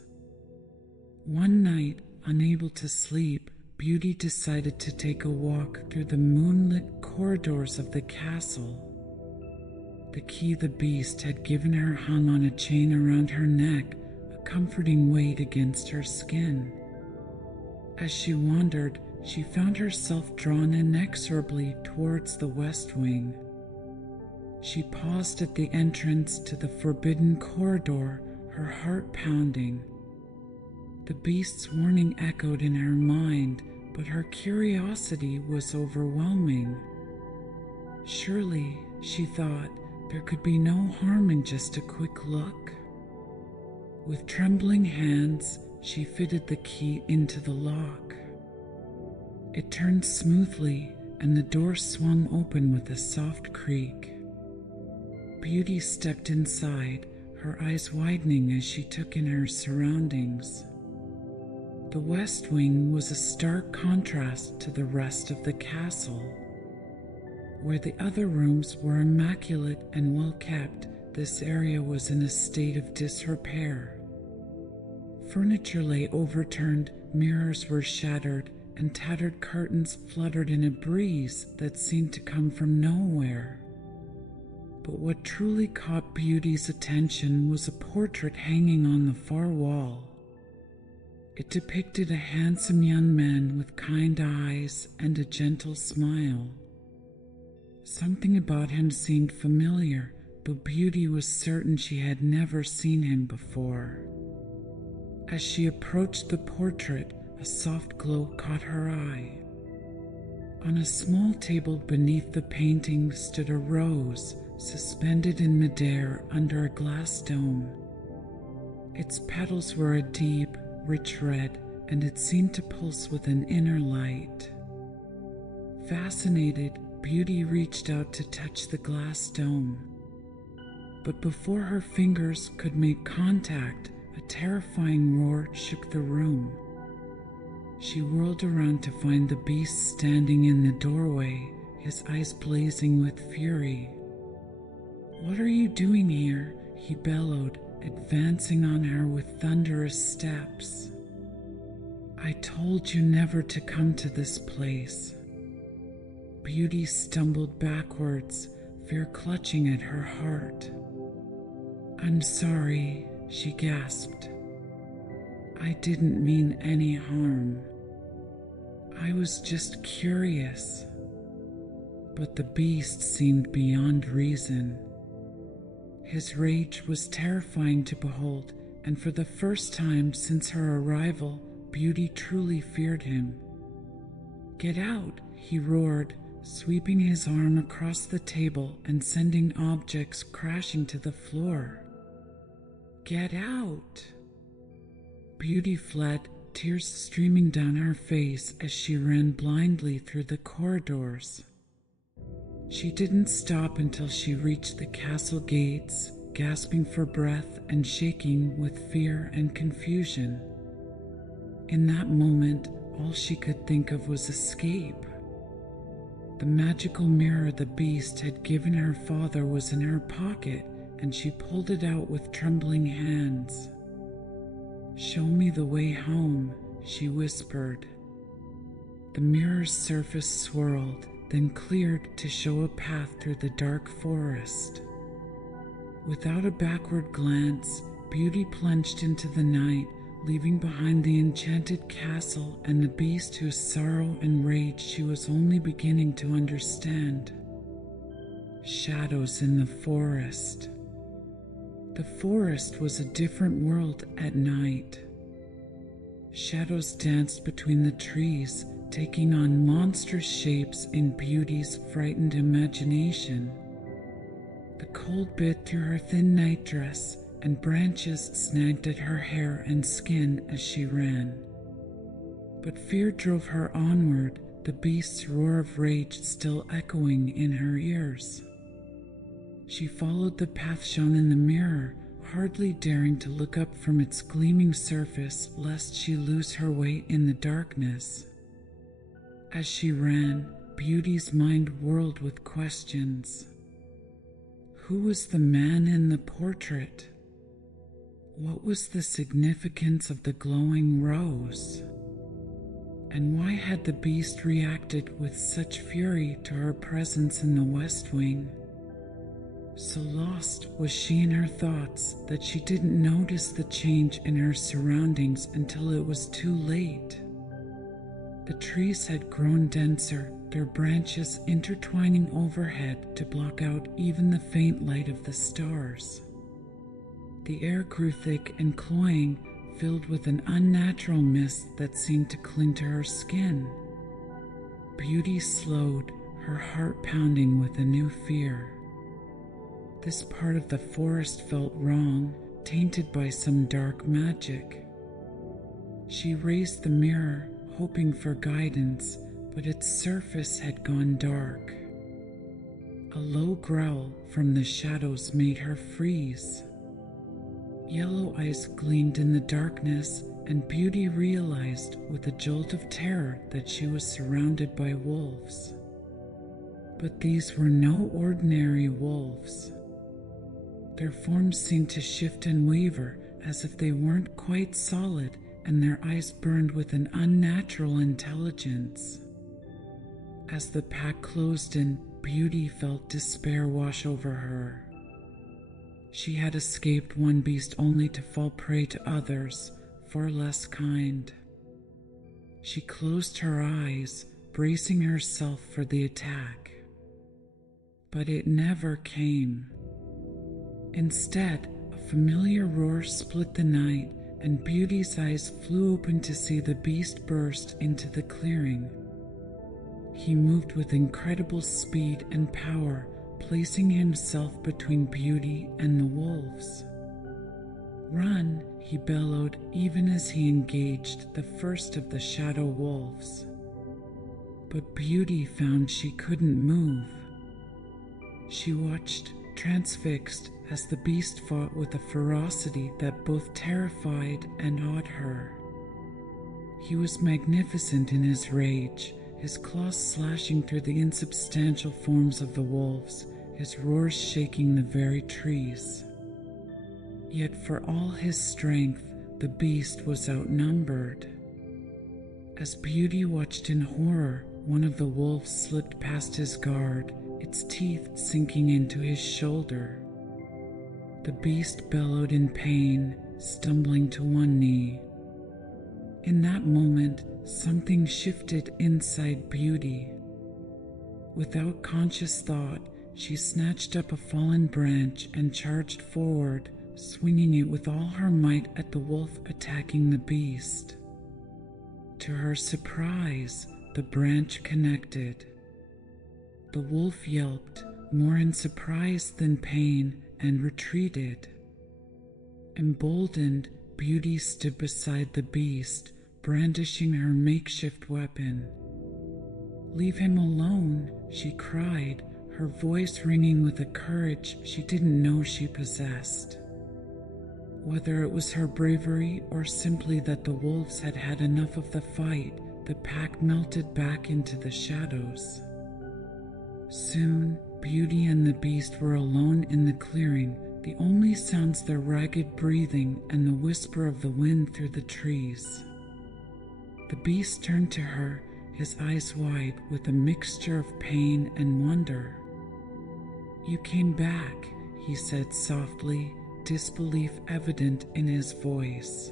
One night, unable to sleep, Beauty decided to take a walk through the moonlit corridors of the castle. The key the beast had given her hung on a chain around her neck, a comforting weight against her skin. As she wandered, she found herself drawn inexorably towards the west wing. She paused at the entrance to the forbidden corridor, her heart pounding. The beast's warning echoed in her mind, but her curiosity was overwhelming. Surely, she thought, there could be no harm in just a quick look. With trembling hands, she fitted the key into the lock. It turned smoothly, and the door swung open with a soft creak. Beauty stepped inside, her eyes widening as she took in her surroundings. The west wing was a stark contrast to the rest of the castle. Where the other rooms were immaculate and well kept, this area was in a state of disrepair. Furniture lay overturned, mirrors were shattered, and tattered curtains fluttered in a breeze that seemed to come from nowhere. But what truly caught Beauty's attention was a portrait hanging on the far wall. It depicted a handsome young man with kind eyes and a gentle smile. Something about him seemed familiar, but Beauty was certain she had never seen him before. As she approached the portrait, a soft glow caught her eye. On a small table beneath the painting stood a rose, suspended in midair under a glass dome. Its petals were a deep, rich red, and it seemed to pulse with an inner light. Fascinated, Beauty reached out to touch the glass dome. But before her fingers could make contact, a terrifying roar shook the room. She whirled around to find the beast standing in the doorway, his eyes blazing with fury. "What are you doing here?" he bellowed, advancing on her with thunderous steps. "I told you never to come to this place." Beauty stumbled backwards, fear clutching at her heart. "I'm sorry," she gasped. "I didn't mean any harm. I was just curious." But the beast seemed beyond reason. His rage was terrifying to behold, and for the first time since her arrival, Beauty truly feared him. "Get out!" he roared, sweeping his arm across the table and sending objects crashing to the floor. "Get out!" Beauty fled, tears streaming down her face as she ran blindly through the corridors. She didn't stop until she reached the castle gates, gasping for breath and shaking with fear and confusion. In that moment, all she could think of was escape. The magical mirror the beast had given her father was in her pocket, and she pulled it out with trembling hands. "Show me the way home," she whispered. The mirror's surface swirled, then cleared to show a path through the dark forest. Without a backward glance, Beauty plunged into the night, leaving behind the enchanted castle and the beast whose sorrow and rage she was only beginning to understand. Shadows in the forest. The forest was a different world at night. Shadows danced between the trees, taking on monstrous shapes in Beauty's frightened imagination. The cold bit through her thin nightdress, and branches snagged at her hair and skin as she ran. But fear drove her onward, the beast's roar of rage still echoing in her ears. She followed the path shown in the mirror, hardly daring to look up from its gleaming surface lest she lose her way in the darkness. As she ran, Beauty's mind whirled with questions. Who was the man in the portrait? What was the significance of the glowing rose? And why had the beast reacted with such fury to her presence in the West Wing? So lost was she in her thoughts that she didn't notice the change in her surroundings until it was too late. The trees had grown denser, their branches intertwining overhead to block out even the faint light of the stars. The air grew thick and cloying, filled with an unnatural mist that seemed to cling to her skin. Beauty slowed, her heart pounding with a new fear. This part of the forest felt wrong, tainted by some dark magic. She raised the mirror, hoping for guidance, but its surface had gone dark. A low growl from the shadows made her freeze. Yellow eyes gleamed in the darkness, and Beauty realized with a jolt of terror that she was surrounded by wolves. But these were no ordinary wolves. Their forms seemed to shift and waver as if they weren't quite solid, and their eyes burned with an unnatural intelligence. As the pack closed in, Beauty felt despair wash over her. She had escaped one beast only to fall prey to others, far less kind. She closed her eyes, bracing herself for the attack. But it never came. Instead, a familiar roar split the night, and Beauty's eyes flew open to see the beast burst into the clearing. He moved with incredible speed and power, placing himself between Beauty and the wolves. "Run!" he bellowed, even as he engaged the first of the shadow wolves. But Beauty found she couldn't move. She watched, transfixed, as the beast fought with a ferocity that both terrified and awed her. He was magnificent in his rage, his claws slashing through the insubstantial forms of the wolves, his roars shaking the very trees. Yet for all his strength, the beast was outnumbered. As Beauty watched in horror, one of the wolves slipped past his guard, its teeth sinking into his shoulder. The beast bellowed in pain, stumbling to one knee. In that moment, something shifted inside Beauty. Without conscious thought, she snatched up a fallen branch and charged forward, swinging it with all her might at the wolf attacking the beast. To her surprise, the branch connected. The wolf yelped, more in surprise than pain, and retreated. Emboldened, Beauty stood beside the beast, brandishing her makeshift weapon. "Leave him alone," she cried, her voice ringing with a courage she didn't know she possessed. Whether it was her bravery or simply that the wolves had had enough of the fight, the pack melted back into the shadows. Soon, Beauty and the beast were alone in the clearing, the only sounds their ragged breathing and the whisper of the wind through the trees. The beast turned to her, his eyes wide with a mixture of pain and wonder. "You came back," he said softly, disbelief evident in his voice.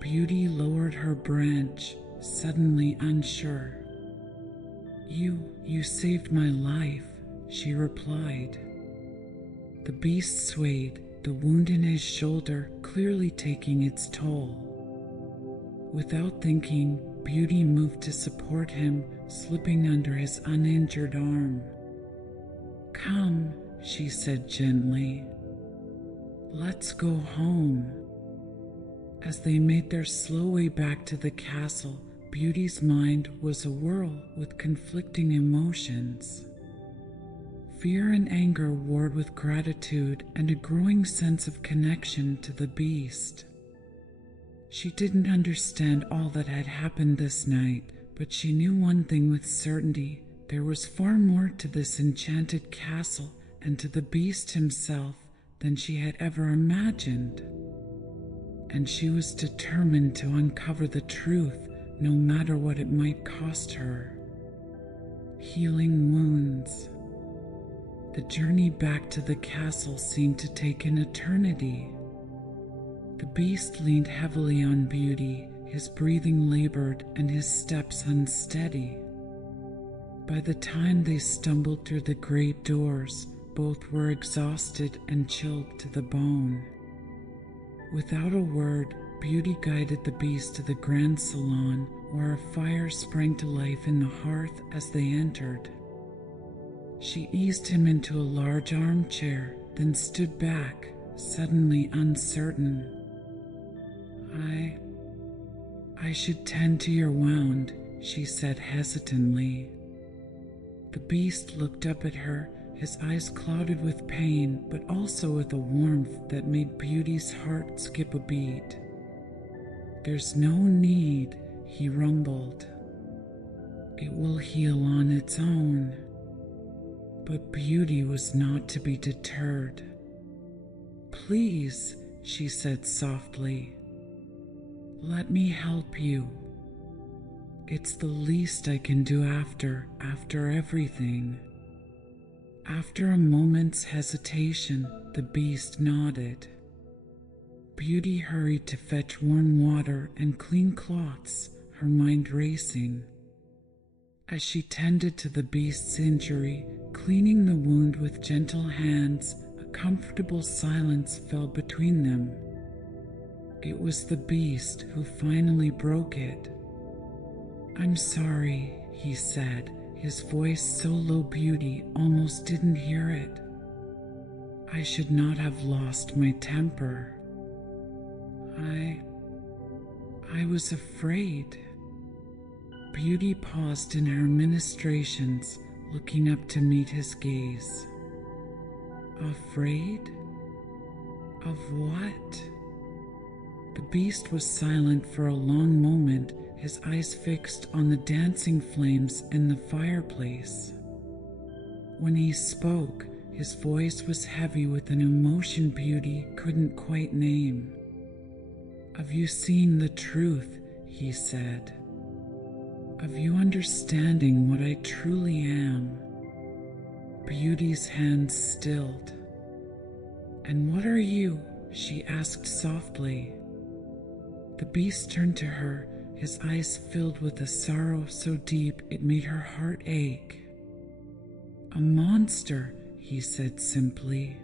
Beauty lowered her branch, suddenly unsure. You saved my life," she replied. The beast swayed, the wound in his shoulder clearly taking its toll. Without thinking, Beauty moved to support him, slipping under his uninjured arm. "Come," she said gently. "Let's go home." As they made their slow way back to the castle, Beauty's mind was a whirl with conflicting emotions. Fear and anger warred with gratitude and a growing sense of connection to the beast. She didn't understand all that had happened this night, but she knew one thing with certainty: there was far more to this enchanted castle and to the beast himself than she had ever imagined. And she was determined to uncover the truth, no matter what it might cost her. Healing wounds. The journey back to the castle seemed to take an eternity. The beast leaned heavily on Beauty, his breathing labored and his steps unsteady. By the time they stumbled through the great doors, both were exhausted and chilled to the bone. Without a word, Beauty guided the beast to the grand salon, where a fire sprang to life in the hearth as they entered. She eased him into a large armchair, then stood back, suddenly uncertain. I should tend to your wound, she said hesitantly. The beast looked up at her, his eyes clouded with pain, but also with a warmth that made Beauty's heart skip a beat. There's no need, he rumbled. It will heal on its own. But Beauty was not to be deterred. Please, she said softly. Let me help you. It's the least I can do after everything. After a moment's hesitation, the beast nodded. Beauty hurried to fetch warm water and clean cloths, her mind racing. As she tended to the beast's injury, cleaning the wound with gentle hands, a comfortable silence fell between them. It was the beast who finally broke it. I'm sorry, he said, his voice so low Beauty almost didn't hear it. I should not have lost my temper. I was afraid. Beauty paused in her ministrations, looking up to meet his gaze. Afraid? Of what? The beast was silent for a long moment, his eyes fixed on the dancing flames in the fireplace. When he spoke, his voice was heavy with an emotion Beauty couldn't quite name. Have you seen the truth? He said. Of you understanding what I truly am? Beauty's hands stilled. And what are you? She asked softly. The beast turned to her, his eyes filled with a sorrow so deep it made her heart ache. A monster, he said simply.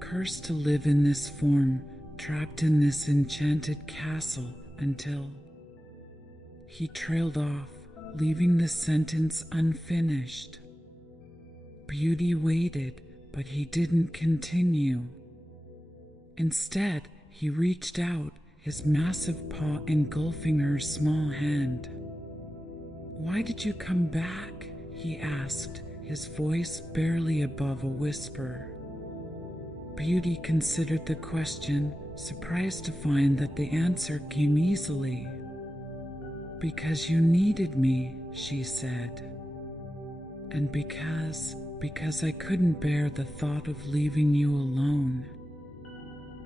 Cursed to live in this form, trapped in this enchanted castle until... He trailed off, leaving the sentence unfinished. Beauty waited, but he didn't continue. Instead, he reached out, his massive paw engulfing her small hand. Why did you come back? He asked, his voice barely above a whisper. Beauty considered the question, surprised to find that the answer came easily. Because you needed me, she said. And because I couldn't bear the thought of leaving you alone.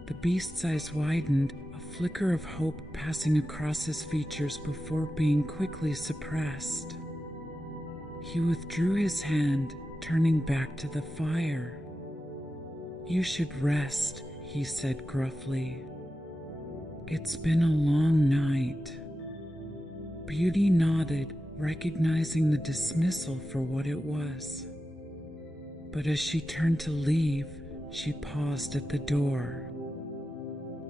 The beast's eyes widened, a flicker of hope passing across his features before being quickly suppressed. He withdrew his hand, turning back to the fire. You should rest, he said gruffly. It's been a long night. Beauty nodded, recognizing the dismissal for what it was. But as she turned to leave, she paused at the door.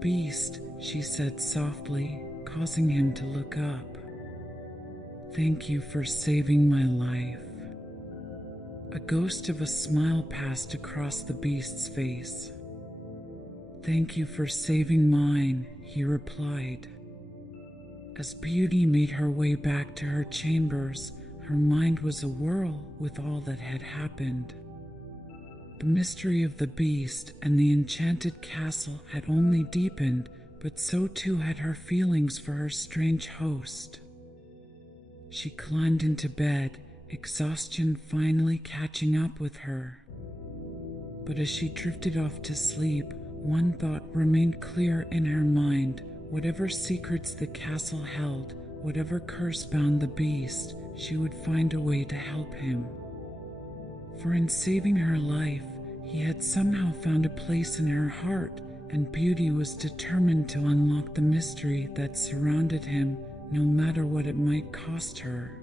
Beast, she said softly, causing him to look up. Thank you for saving my life. A ghost of a smile passed across the beast's face. Thank you for saving mine, he replied. As Beauty made her way back to her chambers, her mind was awhirl with all that had happened. The mystery of the beast and the enchanted castle had only deepened, but so too had her feelings for her strange host. She climbed into bed, exhaustion finally catching up with her. But as she drifted off to sleep, one thought remained clear in her mind. Whatever secrets the castle held, whatever curse bound the beast, she would find a way to help him. for in saving her life, he had somehow found a place in her heart, and Beauty was determined to unlock the mystery that surrounded him, no matter what it might cost her.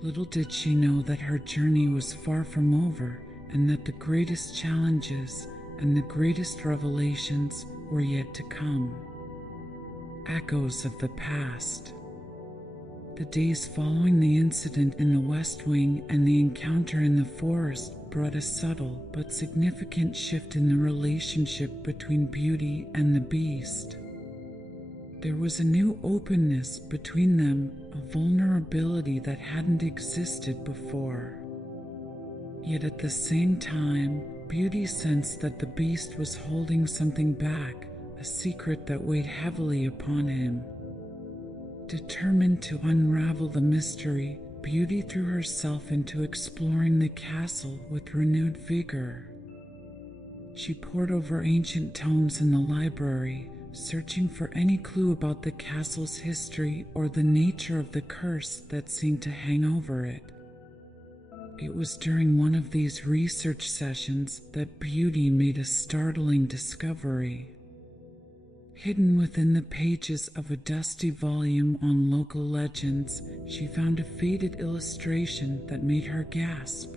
Little did she know that her journey was far from over, and that the greatest challenges and the greatest revelations were yet to come. Echoes of the past. The days following the incident in the West Wing and the encounter in the forest brought a subtle but significant shift in the relationship between Beauty and the Beast. There was a new openness between them, a vulnerability that hadn't existed before. Yet at the same time, Beauty sensed that the Beast was holding something back, a secret that weighed heavily upon him. Determined to unravel the mystery, Beauty threw herself into exploring the castle with renewed vigor. She pored over ancient tomes in the library, searching for any clue about the castle's history or the nature of the curse that seemed to hang over it. It was during one of these research sessions that Beauty made a startling discovery. Hidden within the pages of a dusty volume on local legends, she found a faded illustration that made her gasp.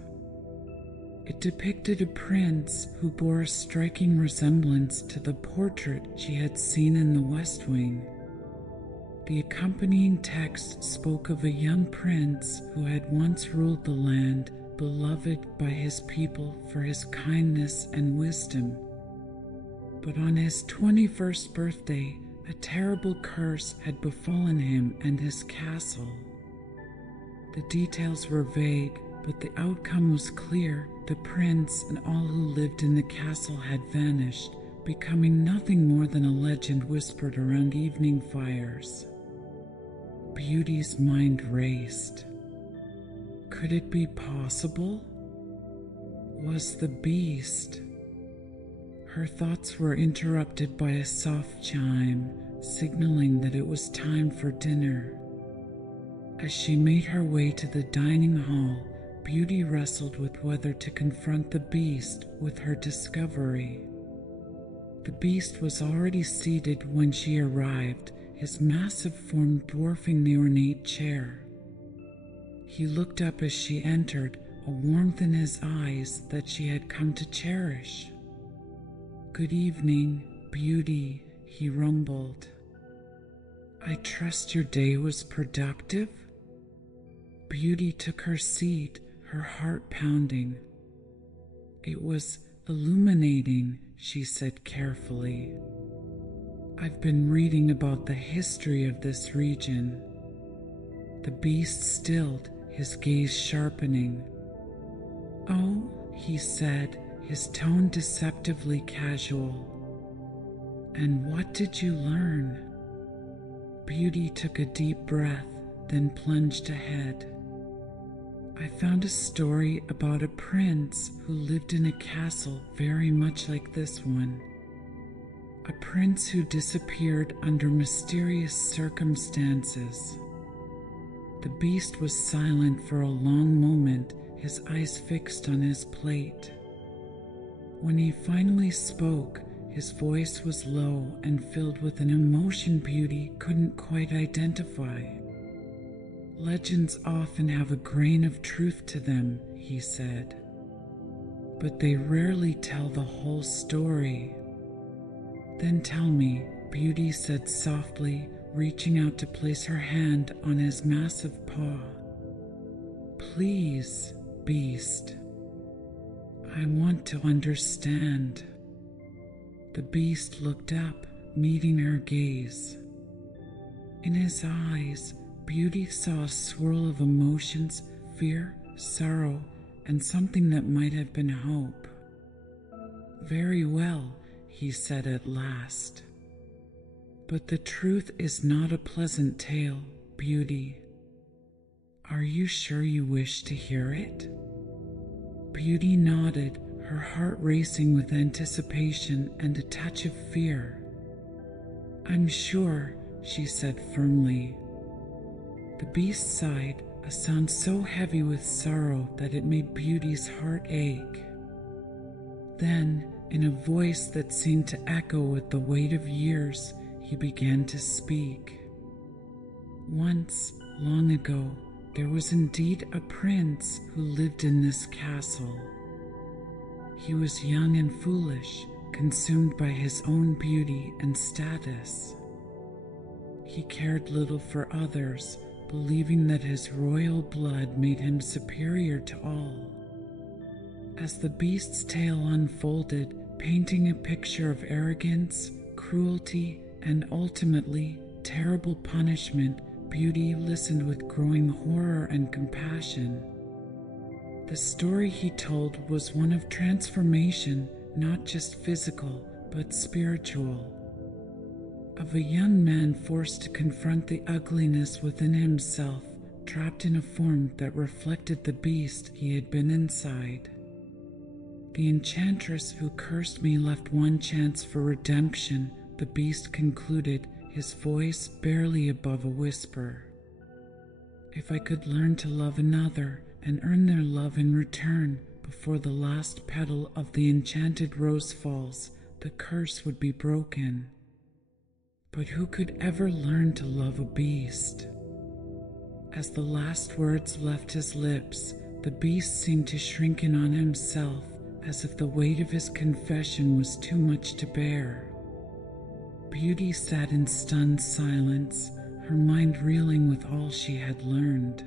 It depicted a prince who bore a striking resemblance to the portrait she had seen in the West Wing. The accompanying text spoke of a young prince who had once ruled the land, beloved by his people for his kindness and wisdom. But on his 21st birthday, a terrible curse had befallen him and his castle. The details were vague, but the outcome was clear. The prince and all who lived in the castle had vanished, becoming nothing more than a legend whispered around evening fires. Beauty's mind raced. Could it be possible? Was the Beast? Her thoughts were interrupted by a soft chime, signaling that it was time for dinner. As she made her way to the dining hall, Beauty wrestled with whether to confront the Beast with her discovery. The Beast was already seated when she arrived, his massive form dwarfing the ornate chair. He looked up as she entered, a warmth in his eyes that she had come to cherish. "Good evening, Beauty," he rumbled. "I trust your day was productive?" Beauty took her seat, her heart pounding. "It was illuminating," she said carefully. "I've been reading about the history of this region." The Beast stilled, his gaze sharpening. "Oh," he said, his tone deceptively casual. "And what did you learn?" Beauty took a deep breath, then plunged ahead. "I found a story about a prince who lived in a castle very much like this one. A prince who disappeared under mysterious circumstances." The Beast was silent for a long moment, his eyes fixed on his plate. When he finally spoke, his voice was low and filled with an emotion Beauty couldn't quite identify. "Legends often have a grain of truth to them," he said, "but they rarely tell the whole story." "Then tell me," Beauty said softly, reaching out to place her hand on his massive paw. "Please, Beast. I want to understand." The Beast looked up, meeting her gaze. In his eyes, Beauty saw a swirl of emotions, fear, sorrow, and something that might have been hope. "Very well," he said at last. "But the truth is not a pleasant tale, Beauty. Are you sure you wish to hear it?" Beauty nodded, her heart racing with anticipation and a touch of fear. "I'm sure," she said firmly. The Beast sighed, a sound so heavy with sorrow that it made Beauty's heart ache. Then, in a voice that seemed to echo with the weight of years, he began to speak. Once, long ago, there was indeed a prince who lived in this castle. He was young and foolish, consumed by his own beauty and status. He cared little for others, believing that his royal blood made him superior to all. As the beast's tale unfolded, painting a picture of arrogance, cruelty, and ultimately terrible punishment, Beauty listened with growing horror and compassion. The story he told was one of transformation, not just physical, but spiritual. Of a young man forced to confront the ugliness within himself, trapped in a form that reflected the beast he had been inside. The enchantress who cursed me left one chance for redemption, the beast concluded, his voice barely above a whisper. If I could learn to love another and earn their love in return before the last petal of the enchanted rose falls, the curse would be broken. But who could ever learn to love a beast? As the last words left his lips, the beast seemed to shrink in on himself, as if the weight of his confession was too much to bear. Beauty sat in stunned silence, her mind reeling with all she had learned.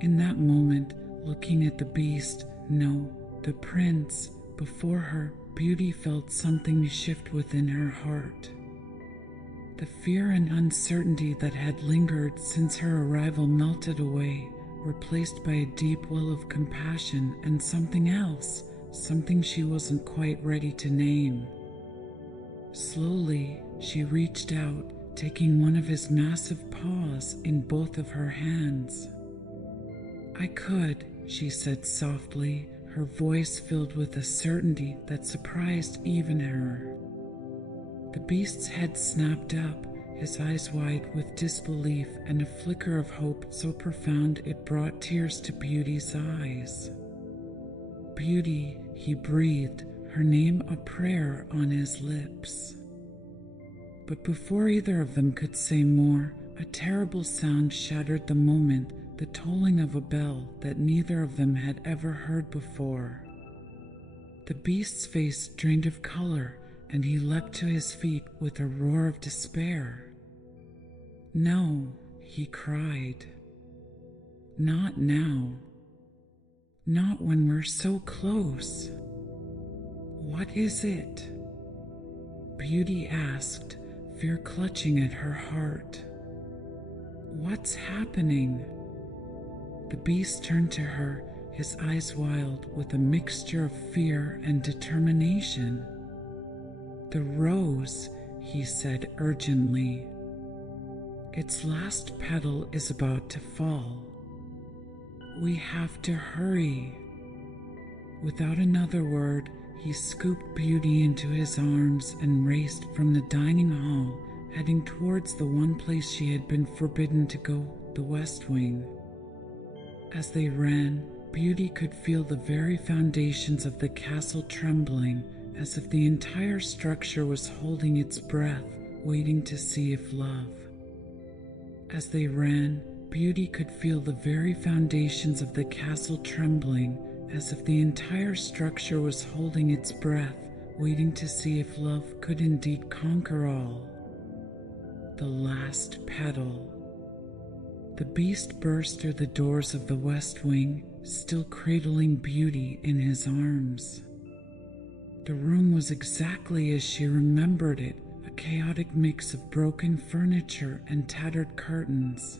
In that moment, looking at the beast, no, the prince, before her, Beauty felt something shift within her heart. The fear and uncertainty that had lingered since her arrival melted away, replaced by a deep well of compassion and something else, something she wasn't quite ready to name. Slowly, she reached out, taking one of his massive paws in both of her hands. I could, she said softly, her voice filled with a certainty that surprised even her. The beast's head snapped up, his eyes wide with disbelief and a flicker of hope so profound it brought tears to Beauty's eyes. Beauty, he breathed, her name a prayer on his lips. But before either of them could say more, a terrible sound shattered the moment, the tolling of a bell that neither of them had ever heard before. The beast's face drained of color, and he leapt to his feet with a roar of despair. No, he cried. Not now. Not when we're so close. What is it? Beauty asked, fear clutching at her heart. What's happening? The beast turned to her, his eyes wild with a mixture of fear and determination. The rose, he said urgently. Its last petal is about to fall. We have to hurry. Without another word, he scooped Beauty into his arms and raced from the dining hall, heading towards the one place she had been forbidden to go, the West Wing. As they ran, Beauty could feel the very foundations of the castle trembling, as if the entire structure was holding its breath, waiting to see if love. As they ran, Beauty could feel the very foundations of the castle trembling, as if the entire structure was holding its breath, waiting to see if love could indeed conquer all. The last petal. The beast burst through the doors of the West Wing, still cradling Beauty in his arms. The room was exactly as she remembered it, a chaotic mix of broken furniture and tattered curtains.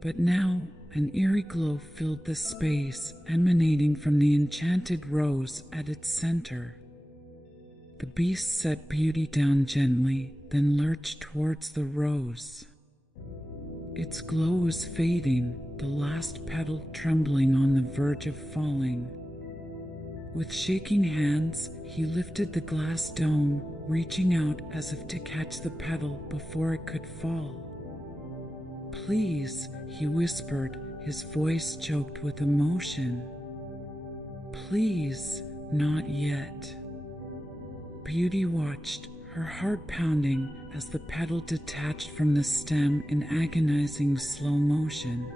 But now, an eerie glow filled the space, emanating from the enchanted rose at its center. The beast set Beauty down gently, then lurched towards the rose. Its glow was fading, the last petal trembling on the verge of falling. With shaking hands, he lifted the glass dome, reaching out as if to catch the petal before it could fall. Please, he whispered, his voice choked with emotion. "Please, not yet." Beauty watched, her heart pounding as the petal detached from the stem in agonizing slow motion.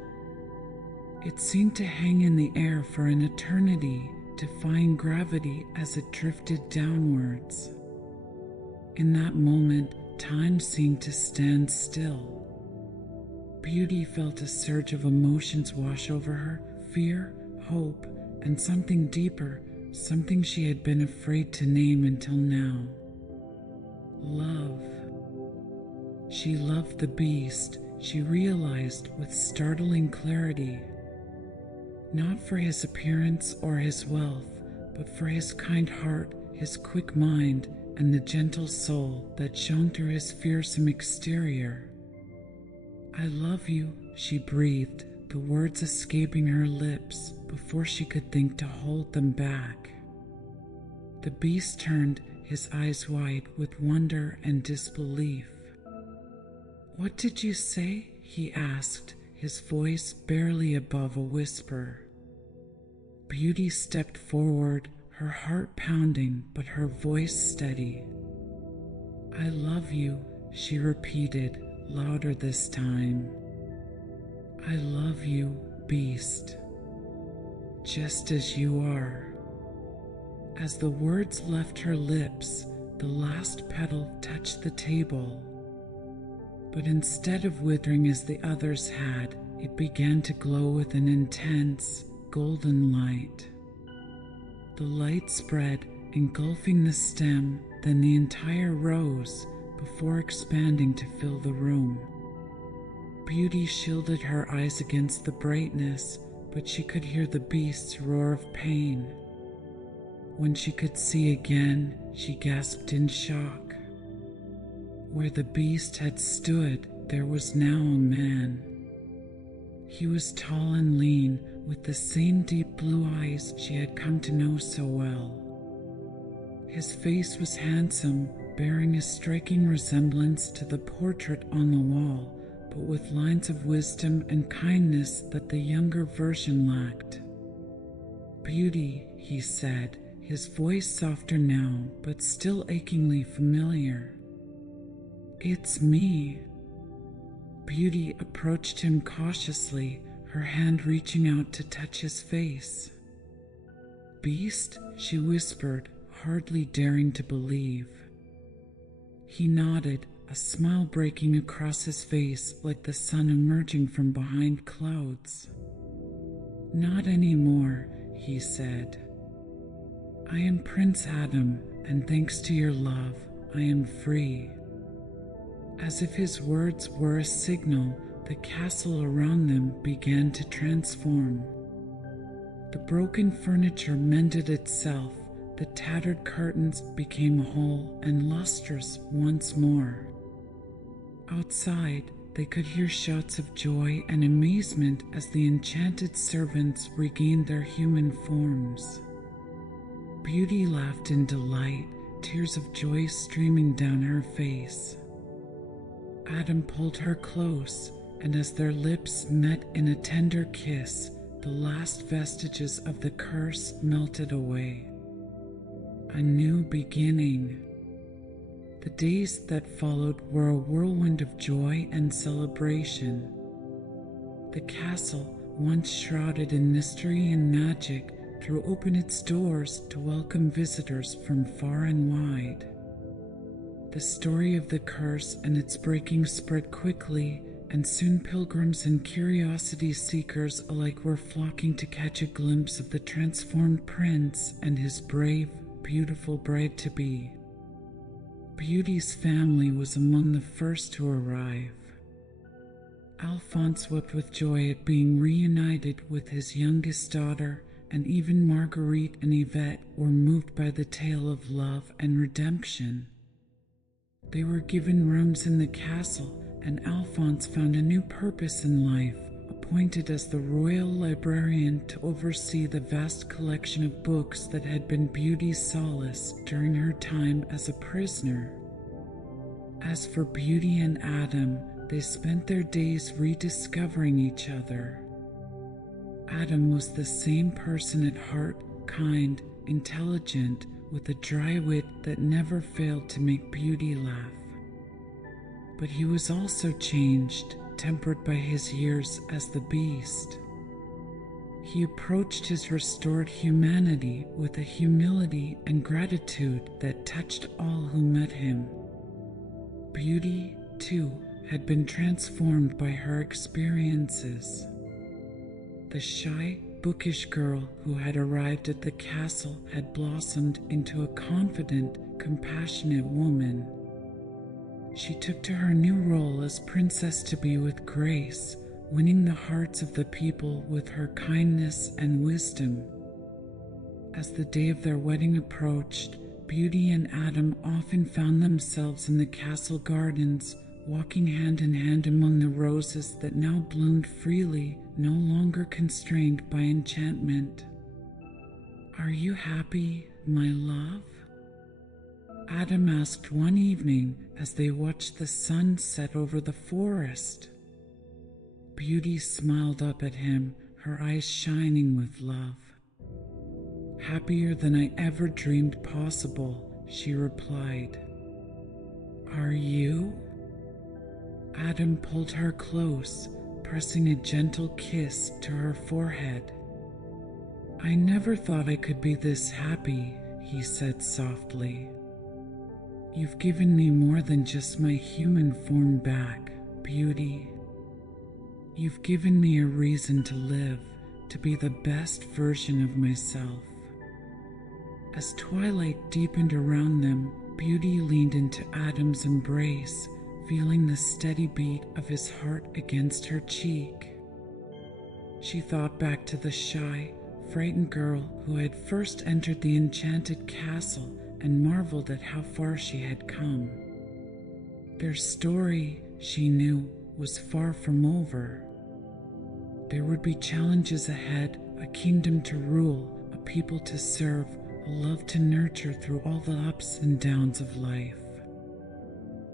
It seemed to hang in the air for an eternity, defying gravity as it drifted downwards. In that moment, time seemed to stand still. Beauty felt a surge of emotions wash over her, fear, hope, and something deeper, something she had been afraid to name until now. Love. She loved the beast, she realized with startling clarity. Not for his appearance or his wealth, but for his kind heart, his quick mind, and the gentle soul that shone through his fearsome exterior. "I love you," she breathed, the words escaping her lips before she could think to hold them back. The beast turned, his eyes wide with wonder and disbelief. "What did you say?" he asked, his voice barely above a whisper. Beauty stepped forward, her heart pounding but her voice steady. "I love you," she repeated, louder this time. "I love you, beast, just as you are." As the words left her lips, the last petal touched the table. But instead of withering as the others had, it began to glow with an intense, golden light. The light spread, engulfing the stem, then the entire rose, before expanding to fill the room. Beauty shielded her eyes against the brightness, but she could hear the beast's roar of pain. When she could see again, she gasped in shock. Where the beast had stood, there was now a man. He was tall and lean, with the same deep blue eyes she had come to know so well. His face was handsome, bearing a striking resemblance to the portrait on the wall, but with lines of wisdom and kindness that the younger version lacked. "Beauty," he said, his voice softer now, but still achingly familiar. "It's me." Beauty approached him cautiously, her hand reaching out to touch his face. "Beast?" she whispered, hardly daring to believe. He nodded, a smile breaking across his face like the sun emerging from behind clouds. "Not anymore," he said. "I am Prince Adam, and thanks to your love, I am free." As if his words were a signal, the castle around them began to transform. The broken furniture mended itself, the tattered curtains became whole and lustrous once more. Outside, they could hear shouts of joy and amazement as the enchanted servants regained their human forms. Beauty laughed in delight, tears of joy streaming down her face. Adam pulled her close, and as their lips met in a tender kiss, the last vestiges of the curse melted away. A new beginning. The days that followed were a whirlwind of joy and celebration. The castle, once shrouded in mystery and magic, threw open its doors to welcome visitors from far and wide. The story of the curse and its breaking spread quickly, and soon pilgrims and curiosity seekers alike were flocking to catch a glimpse of the transformed prince and his brave, beautiful bride-to-be. Beauty's family was among the first to arrive. Alphonse wept with joy at being reunited with his youngest daughter, and even Marguerite and Yvette were moved by the tale of love and redemption. They were given rooms in the castle, and Alphonse found a new purpose in life, appointed as the royal librarian to oversee the vast collection of books that had been Beauty's solace during her time as a prisoner. As for Beauty and Adam, they spent their days rediscovering each other. Adam was the same person at heart, kind, intelligent, with a dry wit that never failed to make Beauty laugh. But he was also changed, tempered by his years as the Beast. He approached his restored humanity with a humility and gratitude that touched all who met him. Beauty, too, had been transformed by her experiences. The shy, bookish girl who had arrived at the castle had blossomed into a confident, compassionate woman. She took to her new role as princess to be with grace, winning the hearts of the people with her kindness and wisdom. As the day of their wedding approached, Beauty and Adam often found themselves in the castle gardens, walking hand in hand among the roses that now bloomed freely, no longer constrained by enchantment. "Are you happy, my love?" Adam asked one evening as they watched the sun set over the forest. Beauty smiled up at him, her eyes shining with love. "Happier than I ever dreamed possible," she replied. "Are you?" Adam pulled her close, pressing a gentle kiss to her forehead. "I never thought I could be this happy," he said softly. "You've given me more than just my human form back, Beauty. You've given me a reason to live, to be the best version of myself." As twilight deepened around them, Beauty leaned into Adam's embrace, feeling the steady beat of his heart against her cheek. She thought back to the shy, frightened girl who had first entered the enchanted castle and marveled at how far she had come. Their story, she knew, was far from over. There would be challenges ahead, a kingdom to rule, a people to serve, a love to nurture through all the ups and downs of life.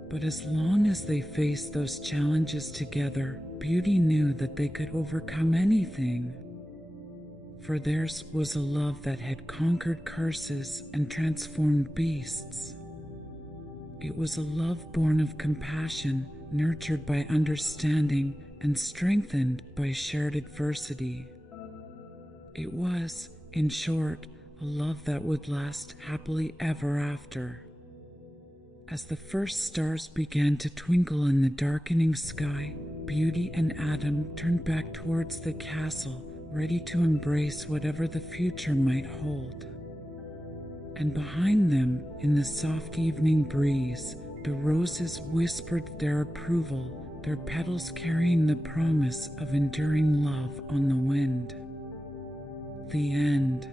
But as long as they faced those challenges together, Beauty knew that they could overcome anything. For theirs was a love that had conquered curses and transformed beasts. It was a love born of compassion, nurtured by understanding, and strengthened by shared adversity. It was, in short, a love that would last happily ever after. As the first stars began to twinkle in the darkening sky, Beauty and Adam turned back towards the castle, ready to embrace whatever the future might hold. And behind them, in the soft evening breeze, the roses whispered their approval, their petals carrying the promise of enduring love on the wind. The end.